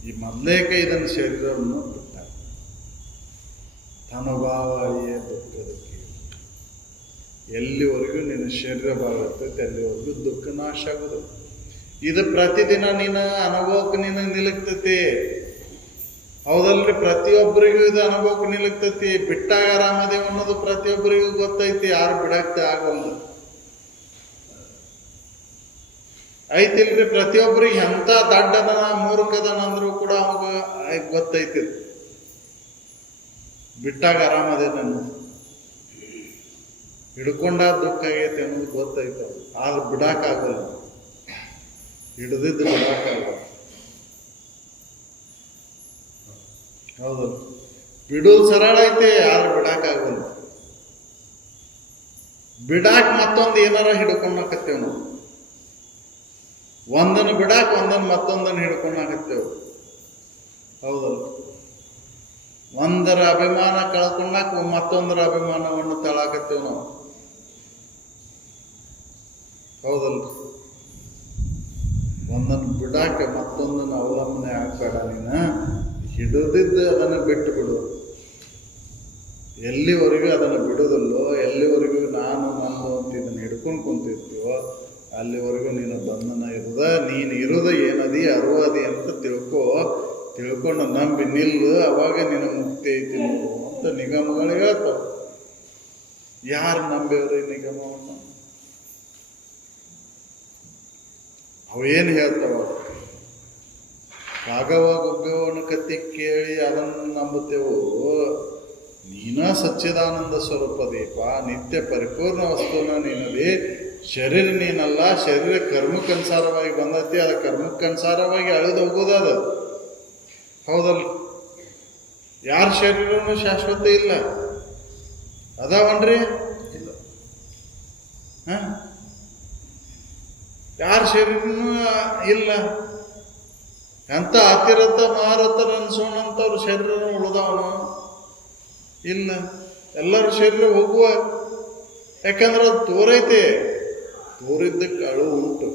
ಈ ಮೊದಲೇಕ ಇದನ್ನು ಶರೀರವನ್ನು ಬಿಟ್ಟ. ತನುಭಾವ ಅಳಿಯೇ ದುಃಖದಕ್ಕೆ. ಎಲ್ಲಿವರೆಗೂ ನಿನ್ನ ಶರೀರ ಭಾವ ಇರ್ತೈತೆ ಅಲ್ಲಿವರೆಗೂ ದುಃಖ ನಾಶ ಆಗೋದು. ಇದು ಪ್ರತಿದಿನ ನಿನ್ನ ಅನುಭವಕ್ಕೆ ನಿನಗೆ ನಿಲುಕ್ತೈತಿ. ಹೌದಲ್ರಿ? ಪ್ರತಿಯೊಬ್ಬರಿಗೂ ಇದು ಅನುಭವಕ್ಕೆ ನಿಲುಕ್ತೈತಿ. ಬಿಟ್ಟಾಗ ಆರಾಮದೇವ್ ಅನ್ನೋದು ಪ್ರತಿಯೊಬ್ಬರಿಗೂ ಗೊತ್ತೈತಿ, ಯಾರು ಬಿಡಕ್ಕೆ ಆಗಲ್ಲ. ಐತಿಲ್ರಿ? ಪ್ರತಿಯೊಬ್ಬರಿಗೆ ಎಂಥ ದಡ್ಡದನ ಮೂರ್ಖದನ ಅಂದ್ರೂ ಕೂಡ ಅವಾಗ ಗೊತ್ತೈತಿ, ಬಿಟ್ಟಾಗ ಆರಾಮದೇ ನಾನು ಹಿಡ್ಕೊಂಡ ದುಃಖ ಆಗೈತಿ ಅನ್ನೋದು ಗೊತ್ತೈತೆ. ಆದ್ರೆ ಬಿಡಾಕಾಗಲ್ಲ, ಹಿಡಿದಿದ್ದು ಬಿಡಾಕಾಗಲ್ಲ. ಹೌದಲ್ಲ? ಬಿಡೋದು ಸರಳ ಐತೆ, ಆದ್ರೆ ಬಿಡಾಕಾಗಲ್ಲ. ಬಿಡಾಕ್ ಮತ್ತೊಂದು ಏನಾರ ಹಿಡ್ಕೊಂಡಾಕತ್ತೇವ್ ನಾವು. ಒಂದನ್ನು ಬಿಡಾಕ್ ಒಂದನ್ನು ಮತ್ತೊಂದನ್ನು ಹಿಡ್ಕೊಂಡಾಕತ್ತೇವು. ಹೌದಲ್ಲ? ಒಂದರ ಅಭಿಮಾನ ಕಳ್ಕೊಂಡಾಕ ಮತ್ತೊಂದರ ಅಭಿಮಾನವನ್ನು ತಳಾಕತ್ತೇವ್ ನಾವು. ಹೌದಲ್ಲ? ಒಂದನ್ನು ಬಿಡಾಕ ಮತ್ತೊಂದನ್ನು ಅವಲಂಬನೆ ಆಗ್ಬೇಡ. ನೀನು ಹಿಡಿದಿದ್ದು ಅದನ್ನು ಬಿಟ್ಟು ಬಿಡು. ಎಲ್ಲಿವರೆಗೂ ಅದನ್ನು ಬಿಡೋದಿಲ್ಲೋ, ಎಲ್ಲಿವರೆಗೂ ನಾನು ನಂದು ಅಂತ ಇದನ್ನು ಹಿಡ್ಕೊಂಡು ಕುಂತಿರ್ತೀವೋ ಅಲ್ಲಿವರೆಗೂ ನೀನು ಬಂಧನ ಇರೋದ. ನೀನು ಇರೋದ ಏನದಿ ಅರುವದಿ ಅಂತ ತಿಳ್ಕೊಂಡು ನಂಬಿ ನಿಲ್ಲು. ಅವಾಗ ನಿನ್ನ ಮುಕ್ತಿ ಐತಿ ನೋಡು ಅಂತ ನಿಗಮಗಳು ಹೇಳ್ತಾವ. ಯಾರು ನಂಬೇವ್ರಿ ನಿಗಮವನ್ನು? ಅವೇನು ಹೇಳ್ತಾವ? ಕಾಗವ ಗುಬ್ಬೆವನ ಕತ್ತಿ ಕೇಳಿ ಅದನ್ನು ನಂಬುತ್ತೇವು. ನೀನ ಸಚ್ಚಿದಾನಂದ ಸ್ವರೂಪ ದೀಪ, ನಿತ್ಯ ಪರಿಪೂರ್ಣ ವಸ್ತುನ ನೀನದಿ. ಶರೀರ ನೀನಲ್ಲ, ಶರೀರ ಕರ್ಮಕ್ಕನುಸಾರವಾಗಿ ಬಂದೈತಿ, ಅದು ಕರ್ಮಕ್ಕನುಸಾರವಾಗಿ ಅಳಿದು ಹೋಗೋದು ಅದು. ಹೌದಲ್ಲ? ಯಾರ ಶರೀರನೂ ಶಾಶ್ವತ ಇಲ್ಲ. ಅದಾವನ್ರಿ? ಇಲ್ಲ. ಯಾರ ಶರೀರನೂ ಇಲ್ಲ. ಎಂತ ಅತಿರಥ ಮಹಾರಥರ ಅನ್ಸೋಣಂತವ್ರ ಶರೀರ ಉಳಿದವನು ಇಲ್ಲ. ಎಲ್ಲರ ಶರೀರ ಹೋಗುವ. ಯಾಕಂದ್ರೆ ಅದು ತೋರೈತೆ, ತೋರಿದ್ದಕ್ಕೆ ಅಳು ಉಂಟು.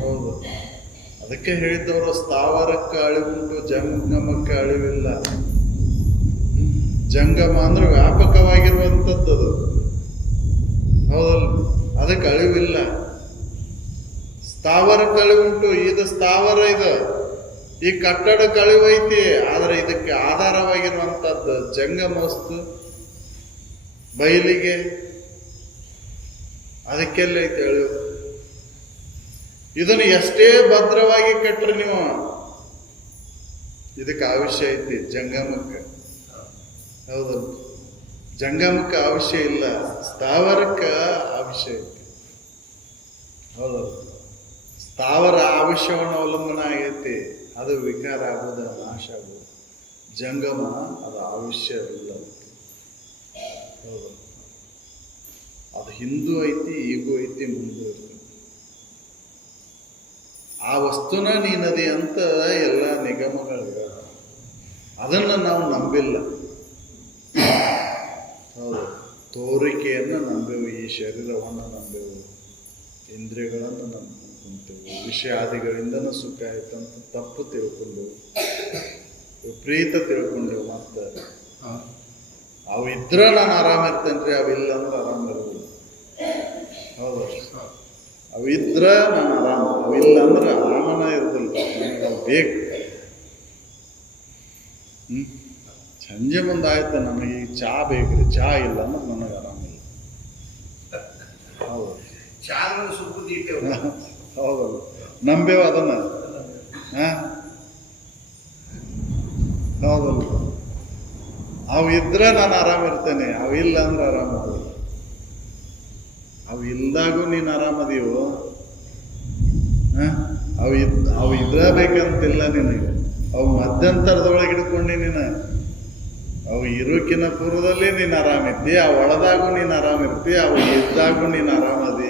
ಹೌದು, ಅದಕ್ಕೆ ಹೇಳಿದ್ದವರು ಸ್ಥಾವರಕ್ಕೆ ಅಳಿವುಂಟು, ಜಂಗಮಕ್ಕೆ ಅಳಿವಿಲ್ಲ. ಜಂಗಮ ಅಂದ್ರೆ ವ್ಯಾಪಕವಾಗಿರುವಂಥದ್ದು. ಹೌದಲ್ಲ, ಅದಕ್ಕೆ ಅಳಿವಿಲ್ಲ. ಸ್ಥಾವರಕ್ಕೆ ಅಳಿವುಂಟು, ಇದು ಸ್ಥಾವರ, ಇದು ಈ ಕಟ್ಟಡಕ್ಕೆ ಅಳಿವೈತಿ. ಆದರೆ ಇದಕ್ಕೆ ಆಧಾರವಾಗಿರುವಂಥದ್ದು ಜಂಗಮ ವಸ್ತು ಬಯಲಿಗೆ, ಅದಕ್ಕೆಲ್ಲ ಐತಿ ಅಳಿವು. ಇದನ್ನು ಎಷ್ಟೇ ಭದ್ರವಾಗಿ ಕಟ್ಟ್ರಿ ನೀವು, ಇದಕ್ಕೆ ಆವಿಷ್ಯ ಐತಿ ಜಂಗಮಕ್ಕೆ. ಹೌದಲ್ಲ, ಜಂಗಮಕ್ಕೆ ಆವಿಷ್ಯ ಇಲ್ಲ, ಸ್ಥಾವರಕ್ಕೆ ಆವಿಷ್ಯ ಐತಿ. ಹೌದಲ್ಲ, ಸ್ಥಾವರ ಆವಿಷ್ಯವನ್ನು ಅವಲಂಬನೆ ಆಗೈತಿ, ಅದು ವಿಕಾರ ಆಗೋದು, ನಾಶ ಆಗೋದು. ಜಂಗಮ ಅದು ಆವಿಷ್ಯವಿಲ್ಲ. ಹೌದಲ್ಲ, ಅದು ಹಿಂದೂ ಐತಿ, ಈಗೂ ಐತಿ, ಮುಂದೂ ಐತಿ. ಆ ವಸ್ತುನ ನೀನದಿ ಅಂತ ಎಲ್ಲ ನಿಗಮಗಳಿವೆ. ಅದನ್ನು ನಾವು ನಂಬಿಲ್ಲ. ಹೌದು, ತೋರಿಕೆಯನ್ನು ನಂಬೆವು, ಈ ಶರೀರವನ್ನು ನಂಬೆವು, ಇಂದ್ರಿಯಗಳನ್ನು ನಂಬ್ಕೊಂತೇವೆ, ವಿಷಯಾದಿಗಳಿಂದನೂ ಸುಖ ಆಯ್ತಂತ ತಪ್ಪು ತಿಳ್ಕೊಂಡೆವು, ವಿಪರೀತ ತಿಳ್ಕೊಂಡೆವು. ಮತ್ತೆ ಅವು ಇದ್ರೆ ನಾನು ಆರಾಮಿರ್ತೇನೆ, ಅವಿಲ್ಲ ಅಂದ್ರೆ ಆರಾಮಿರ್ಬೋದು. ಹೌದು, ಅವಿದ್ರೆ ನಾನು ಆರಾಮ, ಅವಿಲ್ಲ ಅಂದ್ರೆ ಆರಾಮನ ಇರೋದಿಲ್ಲ. ನನಗೆ ಅವು ಬೇಕು. ಸಂಜೆ ಮುಂದಾಯ್ತು, ನನಗೆ ಈ ಚಹಾ ಬೇಕ್ರಿ, ಚಹಾ ಇಲ್ಲ ಅಂದ್ರೆ ನನಗೆ ಆರಾಮಿಲ್ಲ. ಹೌದು, ಹೌದಲ್ಲ, ನಂಬೇವ ಅದನ್ನ. ಹೌದಲ್ಲ, ಅವು ಇದ್ರೆ ನಾನು ಆರಾಮಿರ್ತೇನೆ, ಅವಿಲ್ಲ ಅಂದ್ರೆ ಆರಾಮದಿಲ್ಲ. ಅವು ಇಲ್ದಾಗೂ ನೀನು ಆರಾಮದೀವು. ಅವು ಇದ್ರಬೇಕಂತಿಲ್ಲ ನಿನಗೆ. ಅವು ಮಧ್ಯಂತರದೊಳಗೆ ಹಿಡ್ಕೊಂಡು ನೀನು ಅವು ಇರೋಕಿನ ಪೂರ್ವದಲ್ಲಿ ನೀನು ಆರಾಮಿದ್ದಿ, ಆ ಒಳದಾಗೂ ನೀನು ಆರಾಮಿರ್ತಿ, ಅವು ಇದ್ದಾಗೂ ನೀನು ಆರಾಮದಿ.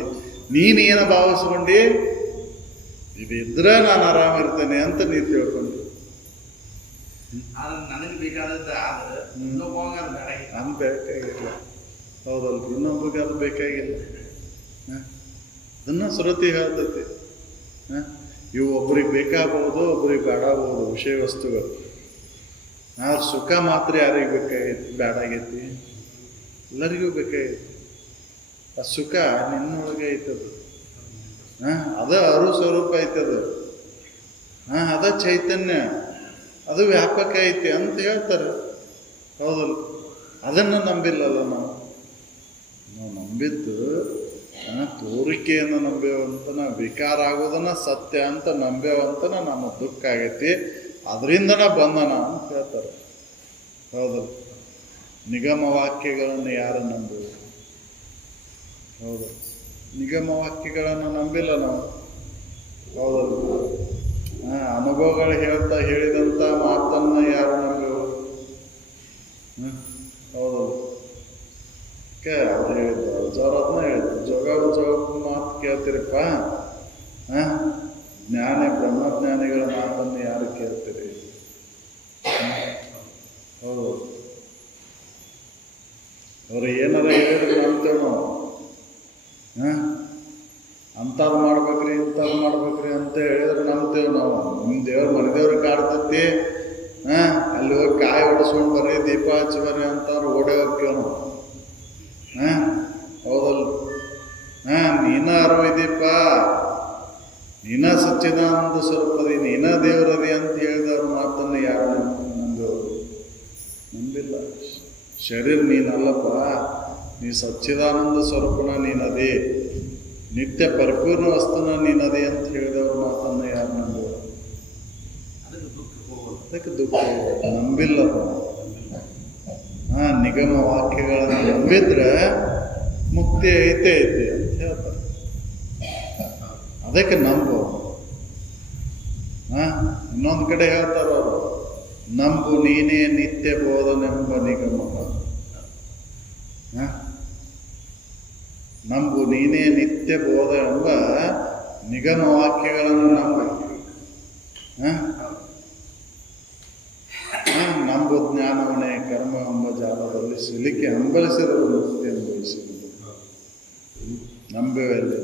ನೀನೇನು ಭಾವಿಸ್ಕೊಂಡು ಇದಿದ್ರೆ ನಾನು ಆರಾಮಿರ್ತೇನೆ ಅಂತ ನೀನು ತಿಳ್ಕೊಂಡು ನನಗೆ ಬೇಕಾದದ್ದು ಆದ್ರೆ ಅಂತ ಬೇಕಾಗಿಲ್ಲ. ಹೌದಲ್ಲ, ಇನ್ನೊಬ್ಬರಿಗೆ ಅದು ಬೇಕಾಗಿಲ್ಲ. ಅದನ್ನ ಶ್ರುತಿ ಹೇಳ್ತೈತಿ. ಇವು ಒಬ್ರಿಗೆ ಬೇಕಾಗಬಹುದು, ಒಬ್ರಿಗೆ ಬೇಡಬಹುದು ವಿಷಯ ವಸ್ತುಗಳು. ಸುಖ ಮಾತ್ರ ಯಾರಿಗೆ ಬೇಕಾಗೈತಿ, ಬೇಡಾಗೈತಿ, ಎಲ್ಲರಿಗೂ ಬೇಕಾಗೈತಿ. ಆ ಸುಖ ನಿನ್ನೊಳಗೆ ಐತದು. ಅದ ಅರು ಸ್ವರೂಪ ಐತದು. ಅದ ಚೈತನ್ಯ, ಅದು ವ್ಯಾಪಕ ಐತಿ ಅಂತ ಹೇಳ್ತಾರೆ. ಹೌದಲ್ಲ, ಅದನ್ನು ನಂಬಿಲ್ಲಲ್ಲ ನಾವು ನಂಬಿದ್ದು ತೋರಿಕೆಯನ್ನು ನಂಬೇವಂತ, ನಾವು ವಿಕಾರ ಆಗೋದನ್ನ ಸತ್ಯ ಅಂತ ನಂಬೇವಂತನ ನಮ್ಮ ದುಃಖ ಆಗೈತಿ, ಅದರಿಂದನ ಬಂಧನ ಅಂತ ಹೇಳ್ತಾರೆ. ಹೌದಲ್ಲ, ನಿಗಮ ವಾಕ್ಯಗಳನ್ನು ಯಾರು ನಂಬುವುದು? ಹೌದು, ನಿಗಮ ವಾಕ್ಯಗಳನ್ನು ನಂಬಿಲ್ಲ ನಾವು. ಹೌದಲ್ಲ, ಅನುಭವಗಳು ಹೇಳಿದಂಥ ಮಾತನ್ನ ಯಾರು ನಂಬುವುದು? ಹೌದಲ್ಲ, ಅವ್ರು ಹೇಳಿದ್ರು, ಅಜ್ಜವ್ರದ್ನ ಹೇಳಿದ್ರು, ಜೋಗ ಮಾತು ಕೇಳ್ತೀರಪ್ಪ, ಬ್ರಹ್ಮಜ್ಞಾನಿಗಳ ಮಾತನ್ನು ಯಾರು ಕೇಳ್ತೀರಿ? ಹೌದು, ಅವ್ರು ಏನಾರ ಹೇಳಿದ್ರು ನಂಬ್ತೇವೆ ನಾವು. ಅಂಥದ್ದು ಮಾಡ್ಬೇಕ್ರಿ, ಇಂಥದ್ದು ಮಾಡ್ಬೇಕ್ರಿ ಅಂತ ಹೇಳಿದ್ರೆ ನಂಬ್ತೇವೆ ನಾವು. ನಿಮ್ಮ ದೇವ್ರು ಮನೆ ದೇವ್ರು ಕಾಡ್ತೈತಿ, ಅಲ್ಲಿ ಹೋಗಿ ಕಾಯಿ ಹೊಡಿಸ್ಕೊಂಡು ಬರ್ರಿ, ದೀಪ ಹಚ್ಚಿ ಬರ್ರಿ ಅಂತವ್ರು ಓಡೇ ಹೋಗ್ತೀವಿ ನಾವು. ಹೌದಲ್ಲ, ನೀನ ಅರಿವಿದೀಪ, ನೀನ ಸಚ್ಚಿದಾನಂದ ಸ್ವರೂಪದಿ, ನೀನ ದೇವರದಿ ಅಂತ ಹೇಳಿದವ್ರ ಮಾತನ್ನು ಯಾರು ನಂಬಿಲ್ಲ. ಶರೀರ ನೀನಲ್ಲಪ್ಪ, ನೀ ಸಚ್ಚಿದಾನಂದ ಸ್ವರೂಪನ ನೀನದಿ, ನಿತ್ಯ ಪರಿಪೂರ್ಣ ವಸ್ತುನ ನೀನದಿ ಅಂತ ಹೇಳಿದವ್ರ ಮಾತನ್ನು ಯಾರು ನಂಬುವ? ಅದಕ್ಕೆ ದುಃಖ ನಂಬಿಲ್ಲ. ನಿಗಮ ವಾಕ್ಯಗಳನ್ನು ನಂಬಿದ್ರೆ ಮುಕ್ತಿ ಐತೆ ಅಂತ ಹೇಳ್ತಾರೆ. ಅದಕ್ಕೆ ನಂಬು. ಇನ್ನೊಂದು ಕಡೆ ಹೇಳ್ತಾರ ಅವರು, ನಂಬು ನೀನೇ ನಿತ್ಯ ಬೋಧನೆಂಬ ನಿಗಮ. ನಂಬು ನೀನೇ ನಿತ್ಯ ಬೋಧ ಎಂಬ ನಿಗಮ ವಾಕ್ಯಗಳನ್ನು ನಂಬಬೇಕು. ನಂಬು ಜ್ಞಾನವನೇ ಕರ್ಮ ಎಂಬ ಜಾಲದಲ್ಲಿ ಸಿಲುಕಿ ಹಂಬಲಿಸಿದರು ಮುಕ್ತಿ ಅನುಭವಿಸಿದರು. ನಂಬುವಲ್ಲಿ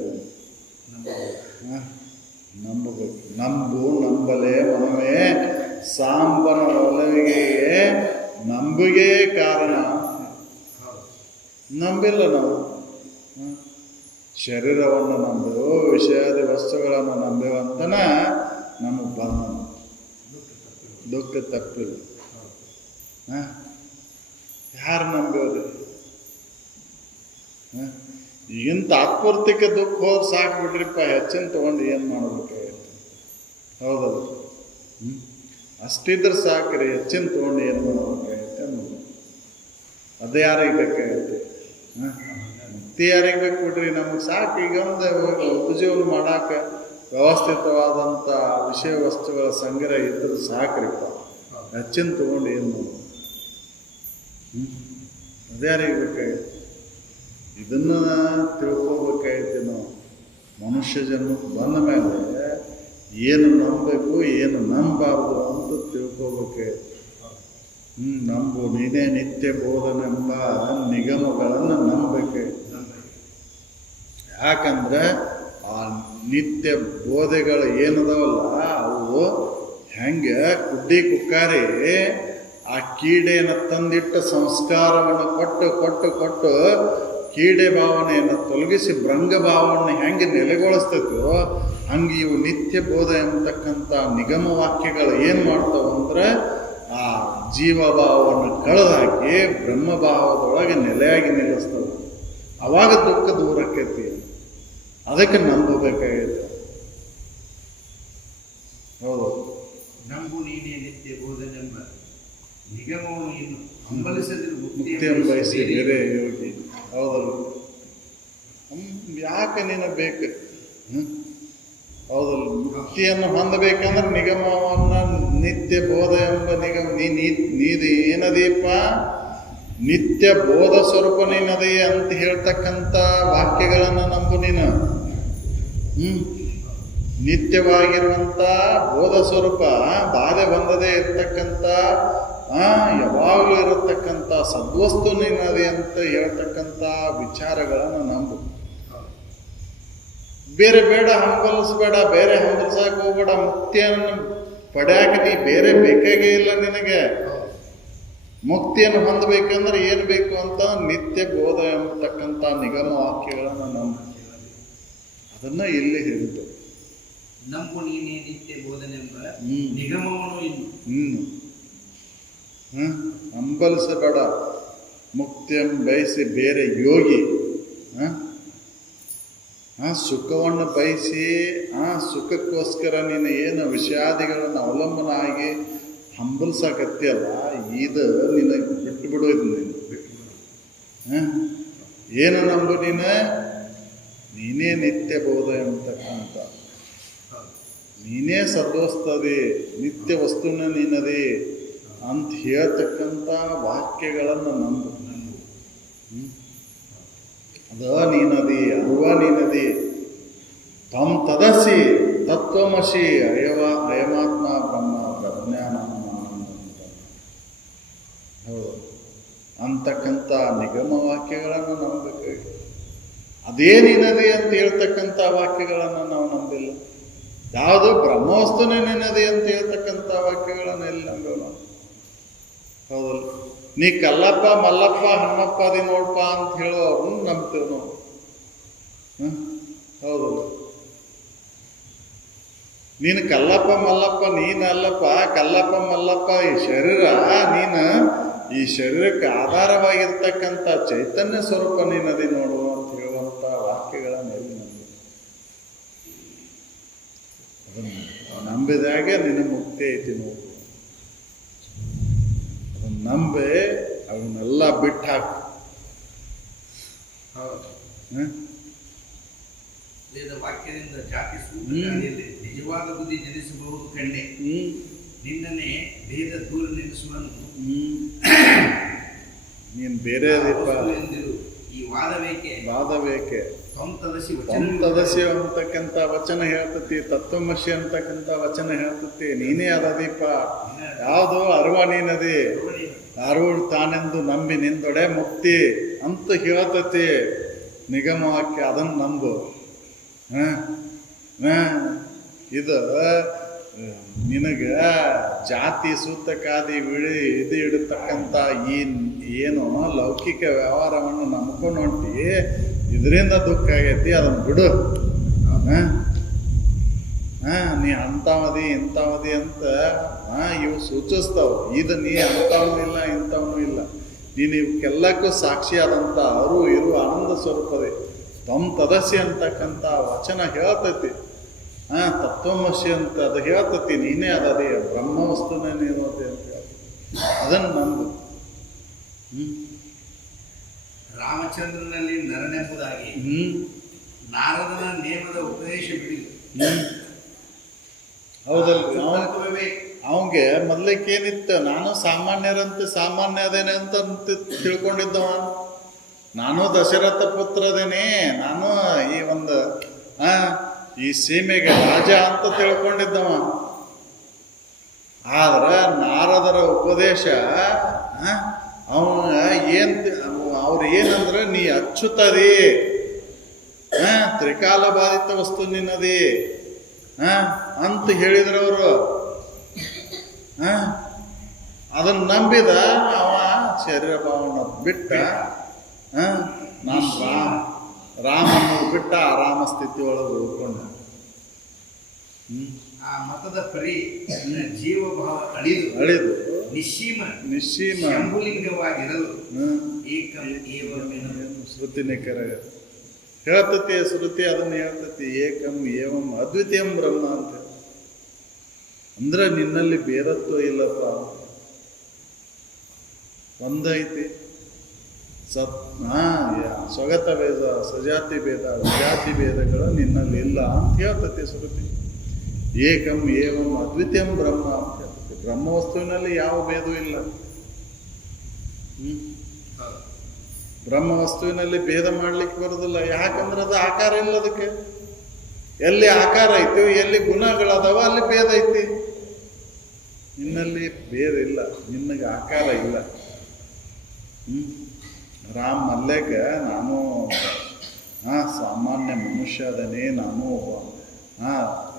ನಂಬಬೇಕು. ನಂಬು ನಂಬಲೆ ಮನವೇ ಸಾಂಬನ ಒಲವಿಗೆ ನಂಬಿಗೆ ಕಾರಣ. ನಂಬಿಲ್ಲ ನಾವು. ಶರೀರವನ್ನು ನಂಬೆವು, ವಿಷಯಾದಿ ವಸ್ತುಗಳನ್ನು ನಂಬೆವಂತನ ನಮಗೆ ಬಂಧನ, ದುಃಖ ತಪ್ಪಿಲ್ಲ. ಯಾರು ನಂಬೇವ್ರಿ? ಈಗಿನ ತಾತ್ಪೂರ್ತಿಕ ದುಃಖ ಹೋದ್ರೆ ಸಾಕು ಬಿಡ್ರಿಪ್ಪ, ಹೆಚ್ಚಿನ ತೊಗೊಂಡು ಏನು ಮಾಡ್ಬೇಕಾಗೈತೆ? ಹೌದಲ್ಲ? ಅಷ್ಟಿದ್ರೆ ಸಾಕ್ರಿ, ಹೆಚ್ಚಿನ ತೊಗೊಂಡು ಏನು ಮಾಡ್ಬೇಕಾಗೈತೆ ಅನ್ನೋದು. ಅದು ಯಾರಿಗೆ ಬೇಕಾಗೈತೆ? ಮುಕ್ತಿ ಯಾರಿಗೆ ಬೇಕು ಬಿಡ್ರಿ? ನಮಗೆ ಸಾಕು. ಈಗ ಒಂದು ಉಪಜೀವನ ಮಾಡಾಕ ವ್ಯವಸ್ಥಿತವಾದಂಥ ವಿಷಯ ವಸ್ತುಗಳ ಸಂಗ್ರಹ ಇದ್ರೆ ಸಾಕ್ರಿಪ್ಪ, ಹೆಚ್ಚಿನ ತೊಗೊಂಡು ಏನು ಮಾಡೋದು? ಅದ್ಯಾರಿಗೆ ಬೇಕಾಗೈತೆ? ಇದನ್ನ ತಿಳ್ಕೋಬೇಕಾಗೈತೆ ನಾವು. ಮನುಷ್ಯ ಜನ್ಮಕ್ಕೆ ಬಂದ ಮೇಲೆ ಏನು ನಂಬಬೇಕು, ಏನು ನಂಬಬಾರ್ದು ಅಂತ ತಿಳ್ಕೋಬೇಕಾಗೈತೆ. ನಂಬು ನೀನೇ ನಿತ್ಯ ಬೋಧನೆಂಬ ನಿಗಮಗಳನ್ನು ನಂಬಬೇಕಾಗೈತೆ. ಯಾಕಂದ್ರೆ ಆ ನಿತ್ಯ ಬೋಧೆಗಳು ಏನದಾವಲ್ಲ, ಅವು ಹೆಂಗೆ ಕುಡ್ಡಿ ಕುಕ್ಕಾರಿ ಆ ಕೀಡೆಯನ್ನು ತಂದಿಟ್ಟ ಸಂಸ್ಕಾರವನ್ನು ಕೊಟ್ಟು ಕೊಟ್ಟು ಕೊಟ್ಟು ಕೀಡೆ ಭಾವನೆಯನ್ನು ತೊಲಗಿಸಿ ಭೃಂಗ ಭಾವನೆ ಹೆಂಗೆ ನೆಲೆಗೊಳಿಸ್ತೈತೋ ಹಂಗೆ ಇವು ನಿತ್ಯ ಬೋಧ ಎಂಬತಕ್ಕಂಥ ನಿಗಮ ವಾಕ್ಯಗಳು ಏನು ಮಾಡ್ತಾವಂದ್ರೆ ಆ ಜೀವಭಾವವನ್ನು ಕಳೆದಾಕಿ ಬ್ರಹ್ಮಭಾವದೊಳಗೆ ನೆಲೆಯಾಗಿ ನಿಲ್ಲಿಸ್ತವೆ. ಅವಾಗ ದುಃಖ ದೂರಕ್ಕೈತಿ. ಅದಕ್ಕೆ ನಂಬಬೇಕಾಗೈತೆ. ಹೌದು. ನಂಬು ನೀನೇ ನಿತ್ಯ ಬೋಧನೆಂಬ ನಿಗಮವನ್ನು ಇನ್ನು ಹಂಬಲಿಸದಿರು ಮುಕ್ತಿಯನ್ನು ಬಯಸಿ ಬೇರೆ ಯೋಗಿ. ಹೌದಲ್ಲ? ಯಾಕೆ ನೀನು ಬೇಕು? ಹೌದಲ್ಲ? ಮುಕ್ತಿಯನ್ನು ಹೊಂದಬೇಕಂದ್ರೆ ನಿಗಮವನ್ನು ನಿತ್ಯ ಬೋಧ ಎಂಬ ನಿಗಮ ನೀದು ಏನದೀಪ? ನಿತ್ಯ ಬೋಧ ಸ್ವರೂಪ ನೀನದೇ ಅಂತ ಹೇಳ್ತಕ್ಕಂಥ ವಾಕ್ಯಗಳನ್ನು ನಂಬು ನೀನು. ನಿತ್ಯವಾಗಿರುವಂಥ ಬೋಧ ಸ್ವರೂಪ, ಬಾಧೆ ಬಂದದೇ ಇರ್ತಕ್ಕಂಥ ಯಾವಾಗಲೂ ಇರತಕ್ಕಂಥ ಸದ್ವಸ್ತು ನೀನದೆ ಅಂತ ಹೇಳ್ತಕ್ಕಂಥ ವಿಚಾರಗಳನ್ನು ನಂಬು. ಬೇರೆ ಬೇಡ, ಹಂಬಲಿಸ್ಬೇಡ, ಬೇರೆ ಹಂಬಲಿಸಕ್ಕೆ ಹೋಗ್ಬೇಡ. ಮುಕ್ತಿಯನ್ನು ಪಡ್ಯಾಕ ನೀ ಬೇರೆ ಬೇಕಾಗೇ ಇಲ್ಲ ನಿನಗೆ. ಮುಕ್ತಿಯನ್ನು ಹೊಂದಬೇಕಂದ್ರೆ ಏನು ಬೇಕು ಅಂತ ನಿತ್ಯ ಬೋಧ ಎಂಬತಕ್ಕಂಥ ನಿಗಮ ವಾಕ್ಯಗಳನ್ನು ನಂಬು. ಅದನ್ನ ಇಲ್ಲಿ ಹೇಳಿದ್ದು. ನಂಬು ನೀನೇ ನಿತ್ಯ ಬೋಧನೆಂಬ ನಿಗಮವನ್ನು ಇನ್ನು ಹಂಬಲಿಸಬೇಡ. ಮುಕ್ತಿಯನ್ನು ಬಯಸಿ ಬೇರೆ ಯೋಗಿ ಸುಖವನ್ನು ಬಯಸಿ ಸುಖಕ್ಕೋಸ್ಕರ ನೀನು ಏನು ವಿಷಯಾದಿಗಳನ್ನು ಅವಲಂಬನ ಆಗಿ ಹಂಬಲ್ಸಕತ್ತಿಯಲ್ಲ, ಇದು ನಿನಗೆ ಬಿಟ್ಟು ಬಿಡೋದು. ನೀನು ಏನು ನಂಬು? ನೀನೇ ನಿತ್ಯ ಬೋಧ ಎಂಬತಕ್ಕಂಥ, ನೀನೇ ಸದ್ವಸ್ತದೆ, ನಿತ್ಯ ವಸ್ತುನ ನೀನದೇ ಅಂತ ಹೇಳ್ತಕ್ಕಂಥ ವಾಕ್ಯಗಳನ್ನು ನಂಬು. ಅದ ನೀನದಿ, ಅರುವ ನೀನದಿ. ತಮ್ ತದಸಿ ತತ್ವಮಸಿ ಅಯಮಾತ್ಮ ಬ್ರಹ್ಮ ಪ್ರಜ್ಞಾನ ಆನಂದ. ಹೌದು. ಅಂತಕ್ಕಂಥ ನಿಗಮ ವಾಕ್ಯಗಳನ್ನು ನಂಬಬೇಕಾಗಿ ಅದೇ ನೀನದಿ ಅಂತ ಹೇಳ್ತಕ್ಕಂಥ ವಾಕ್ಯಗಳನ್ನು ನಾವು ನಂಬಿಲ್ಲ. ಯಾವುದು ಬ್ರಹ್ಮವಸ್ತುನೇ ನಿನ್ನದೇ ಅಂತ ಹೇಳ್ತಕ್ಕಂಥ ವಾಕ್ಯಗಳನ್ನು ಎಲ್ಲಿ ನಂಬೋಣ? ಹೌದಲ್ಲ? ನೀ ಕಲ್ಲಪ್ಪ ಮಲ್ಲಪ್ಪ ಹಣ್ಣಪ್ಪ ಅದಿ ನೋಡ್ಪ ಅಂತ ಹೇಳೋ ಅವ್ರನ್ನ ನಂಬ್ತೇವೆ ನಾವು. ಹೌದಲ್ಲ? ನೀನು ಕಲ್ಲಪ್ಪ ಮಲ್ಲಪ್ಪ ನೀನಲ್ಲಪ್ಪ. ಕಲ್ಲಪ್ಪ ಮಲ್ಲಪ್ಪ ಈ ಶರೀರ, ನೀನು ಈ ಶರೀರಕ್ಕೆ ಆಧಾರವಾಗಿರ್ತಕ್ಕಂಥ ಚೈತನ್ಯ ಸ್ವರೂಪ ನೀನದಿ ನೋಡು ಅಂತ ಹೇಳುವಂಥ ವಾಕ್ಯಗಳನ್ನು ಎಲ್ಲಿ ನಂಬಿ? ಅದನ್ನು ನಂಬಿದಾಗೆ ನಿನ್ನ ಮುಕ್ತಿ ಐತಿ ನೋಡು. ಅದನ್ನು ನಂಬೆ ಅವನ್ನೆಲ್ಲ ಬಿಟ್ಟು ಹಾಕು. ವಾಕ್ಯದಿಂದ ಜಾತಿ ಸೂತ್ರದಲ್ಲಿ ನಿಜವಾದ ಬುದ್ಧಿ ಜನಿಸಬಹುದು ಕಂಡೆ. ನಿನ್ನನ್ನೇ ಭೇದ ದೂರ ನಿಲ್ಲಿಸುವನು. ನೀನು ಬೇರೆ ಈ ವಾದವೇಕೆ ತದಸಿ ಅಂತಕ್ಕಂಥ ವಚನ ಹೇಳ್ತತಿ, ತತ್ವಮಸಿ ಅಂತಕ್ಕಂಥ ವಚನ ಹೇಳ್ತತಿ. ನೀನೇ ಅದದೀಪ. ಯಾವುದು ಅರುವ ನೀನದಿ, ಅರುಳು ತಾನೆಂದು ನಂಬಿ ನಿಂದೊಡೆ ಮುಕ್ತಿ ಅಂತ ಹೇಳ್ತತಿ ನಿಗಮ ವಾಕ್ಯ. ಅದನ್ನು ನಂಬು. ಇದು ನಿನಗೆ ಜಾತಿ ಸೂತಕಾದಿ ಇದು ಇಡತಕ್ಕಂಥ ಏನು ಲೌಕಿಕ ವ್ಯವಹಾರವನ್ನು ನಂಬ್ಕೊಂಡು ಹೊಂಟಿ, ಇದರಿಂದ ದುಃಖ ಆಗೈತಿ, ಅದನ್ನು ಬಿಡು. ನೀ ಅಂಥವದಿ ಇಂಥವದಿ ಅಂತ ಇವು ಸೂಚಿಸ್ತಾವ. ಇದು ನೀ ಅಂಥವನು ಇಲ್ಲ ಇಂಥವನು ಇಲ್ಲ, ನೀನು ಇವಕ್ಕೆಲ್ಲಕ್ಕೂ ಸಾಕ್ಷಿಯಾದಂಥ ಅರು ಇರು ಆನಂದ ಸ್ವರೂಪದೇ ತಮ್ಮ ತದಸ್ಯ ಅಂತಕ್ಕಂಥ ವಚನ ಹೇಳ್ತೈತಿ. ತತ್ವಮಸಿ ಅಂತ ಅದು ಹೇಳ್ತೈತಿ. ನೀನೇ ಅದೇ ಬ್ರಹ್ಮ ವಸ್ತುನೇ ನೀನು ಅದೇ ಅಂತ ಹೇಳ್ತಿ. ಅದನ್ನು ನಂದು. ರಾಮಚಂದ್ರನಲ್ಲಿ ನರನೆಂಬುದಾಗಿ ನಾರದನ ನೇಮದ ಉಪದೇಶ ಬಿಡಿದು. ಹೌದಲ್ರಿ. ಅವಂಗೆ ಮೊದ್ಲಕ್ಕೇನಿತ್ತು, ನಾನು ಸಾಮಾನ್ಯರಂತೆ ಸಾಮಾನ್ಯ ಅದೇನೆ ಅಂತ ತಿಳ್ಕೊಂಡಿದ್ದವ. ನಾನು ದಶರಥ ಪುತ್ರ ಅದೇನೆ, ನಾನು ಈ ಒಂದು ಈ ಸೀಮೆಗೆ ರಾಜ ಅಂತ ತಿಳ್ಕೊಂಡಿದ್ದವ. ಆದ್ರೆ ನಾರದರ ಉಪದೇಶ ಅವನ ಅವ್ರು ಏನಂದ್ರೆ, ನೀ ಅಚ್ಚುತದಿ, ತ್ರಿಕಾಲ ಬಾಧಿತ ವಸ್ತು ನಿನ್ನದಿ ಅಂತ ಹೇಳಿದ್ರವರು. ಅದನ್ನ ನಂಬಿದ ಅವ ಶರೀರ ಭಾವನ ಬಿಟ್ಟ. ನಾನು ರಾಮನ್ನು ಬಿಟ್ಟ ಆರಾಮ ಸ್ಥಿತಿ ಒಳಗೆ ಉಳ್ಕೊಂಡ. ಆ ಮತದ ಪರಿ ಜೀವಭಾವ ಅಳಿದು ನಿಶ್ಚೀಮ ಶಂಭುಲಿಂಗವಾಗಿರಲು ಶ್ರುತಿನೇ ಕರ ಹೇಳ್ತತಿ. ಶ್ರುತಿ ಅದನ್ನ ಹೇಳ್ತತಿ. ಏಕಂ ಏವಂ ಅದ್ವಿತೀಯಂ ಬ್ರಹ್ಮ ಅಂತ. ಅಂದ್ರೆ ನಿನ್ನಲ್ಲಿ ಬೇರತ್ವ ಇಲ್ಲಪ್ಪ, ಒಂದೈತಿ. ಸ್ವಗತ ಭೇದ, ಸಜಾತಿ ಭೇದ, ವಿಜಾತಿ ಭೇದಗಳು ನಿನ್ನಲ್ಲಿ ಇಲ್ಲ ಅಂತ ಹೇಳ್ತತಿ ಶ್ರುತಿ. ಏಕಂ ಏವಂ ಅದ್ವಿತೀಯಂ ಬ್ರಹ್ಮ ಅಂತ ಹೇಳ್ತತಿ. ಬ್ರಹ್ಮ ವಸ್ತುವಿನಲ್ಲಿ ಯಾವ ಭೇದವೂ ಇಲ್ಲ. ಬ್ರಹ್ಮ ವಸ್ತುವಿನಲ್ಲಿ ಭೇದ ಮಾಡ್ಲಿಕ್ಕೆ ಬರೋದಿಲ್ಲ. ಯಾಕಂದ್ರೆ ಅದು ಆಕಾರ ಇಲ್ಲ. ಅದಕ್ಕೆ ಎಲ್ಲಿ ಆಕಾರ ಐತಿ, ಎಲ್ಲಿ ಗುಣಗಳದಾವ ಅಲ್ಲಿ ಭೇದ ಐತಿ. ನಿನ್ನಲ್ಲಿ ಭೇದ ಇಲ್ಲ, ನಿನ್ನಗೆ ಆಕಾರ ಇಲ್ಲ. ರಾಮ್ ಮಲ್ಲೇಗ ನಾನು ಸಾಮಾನ್ಯ ಮನುಷ್ಯ ಅದನೇ, ನಾನು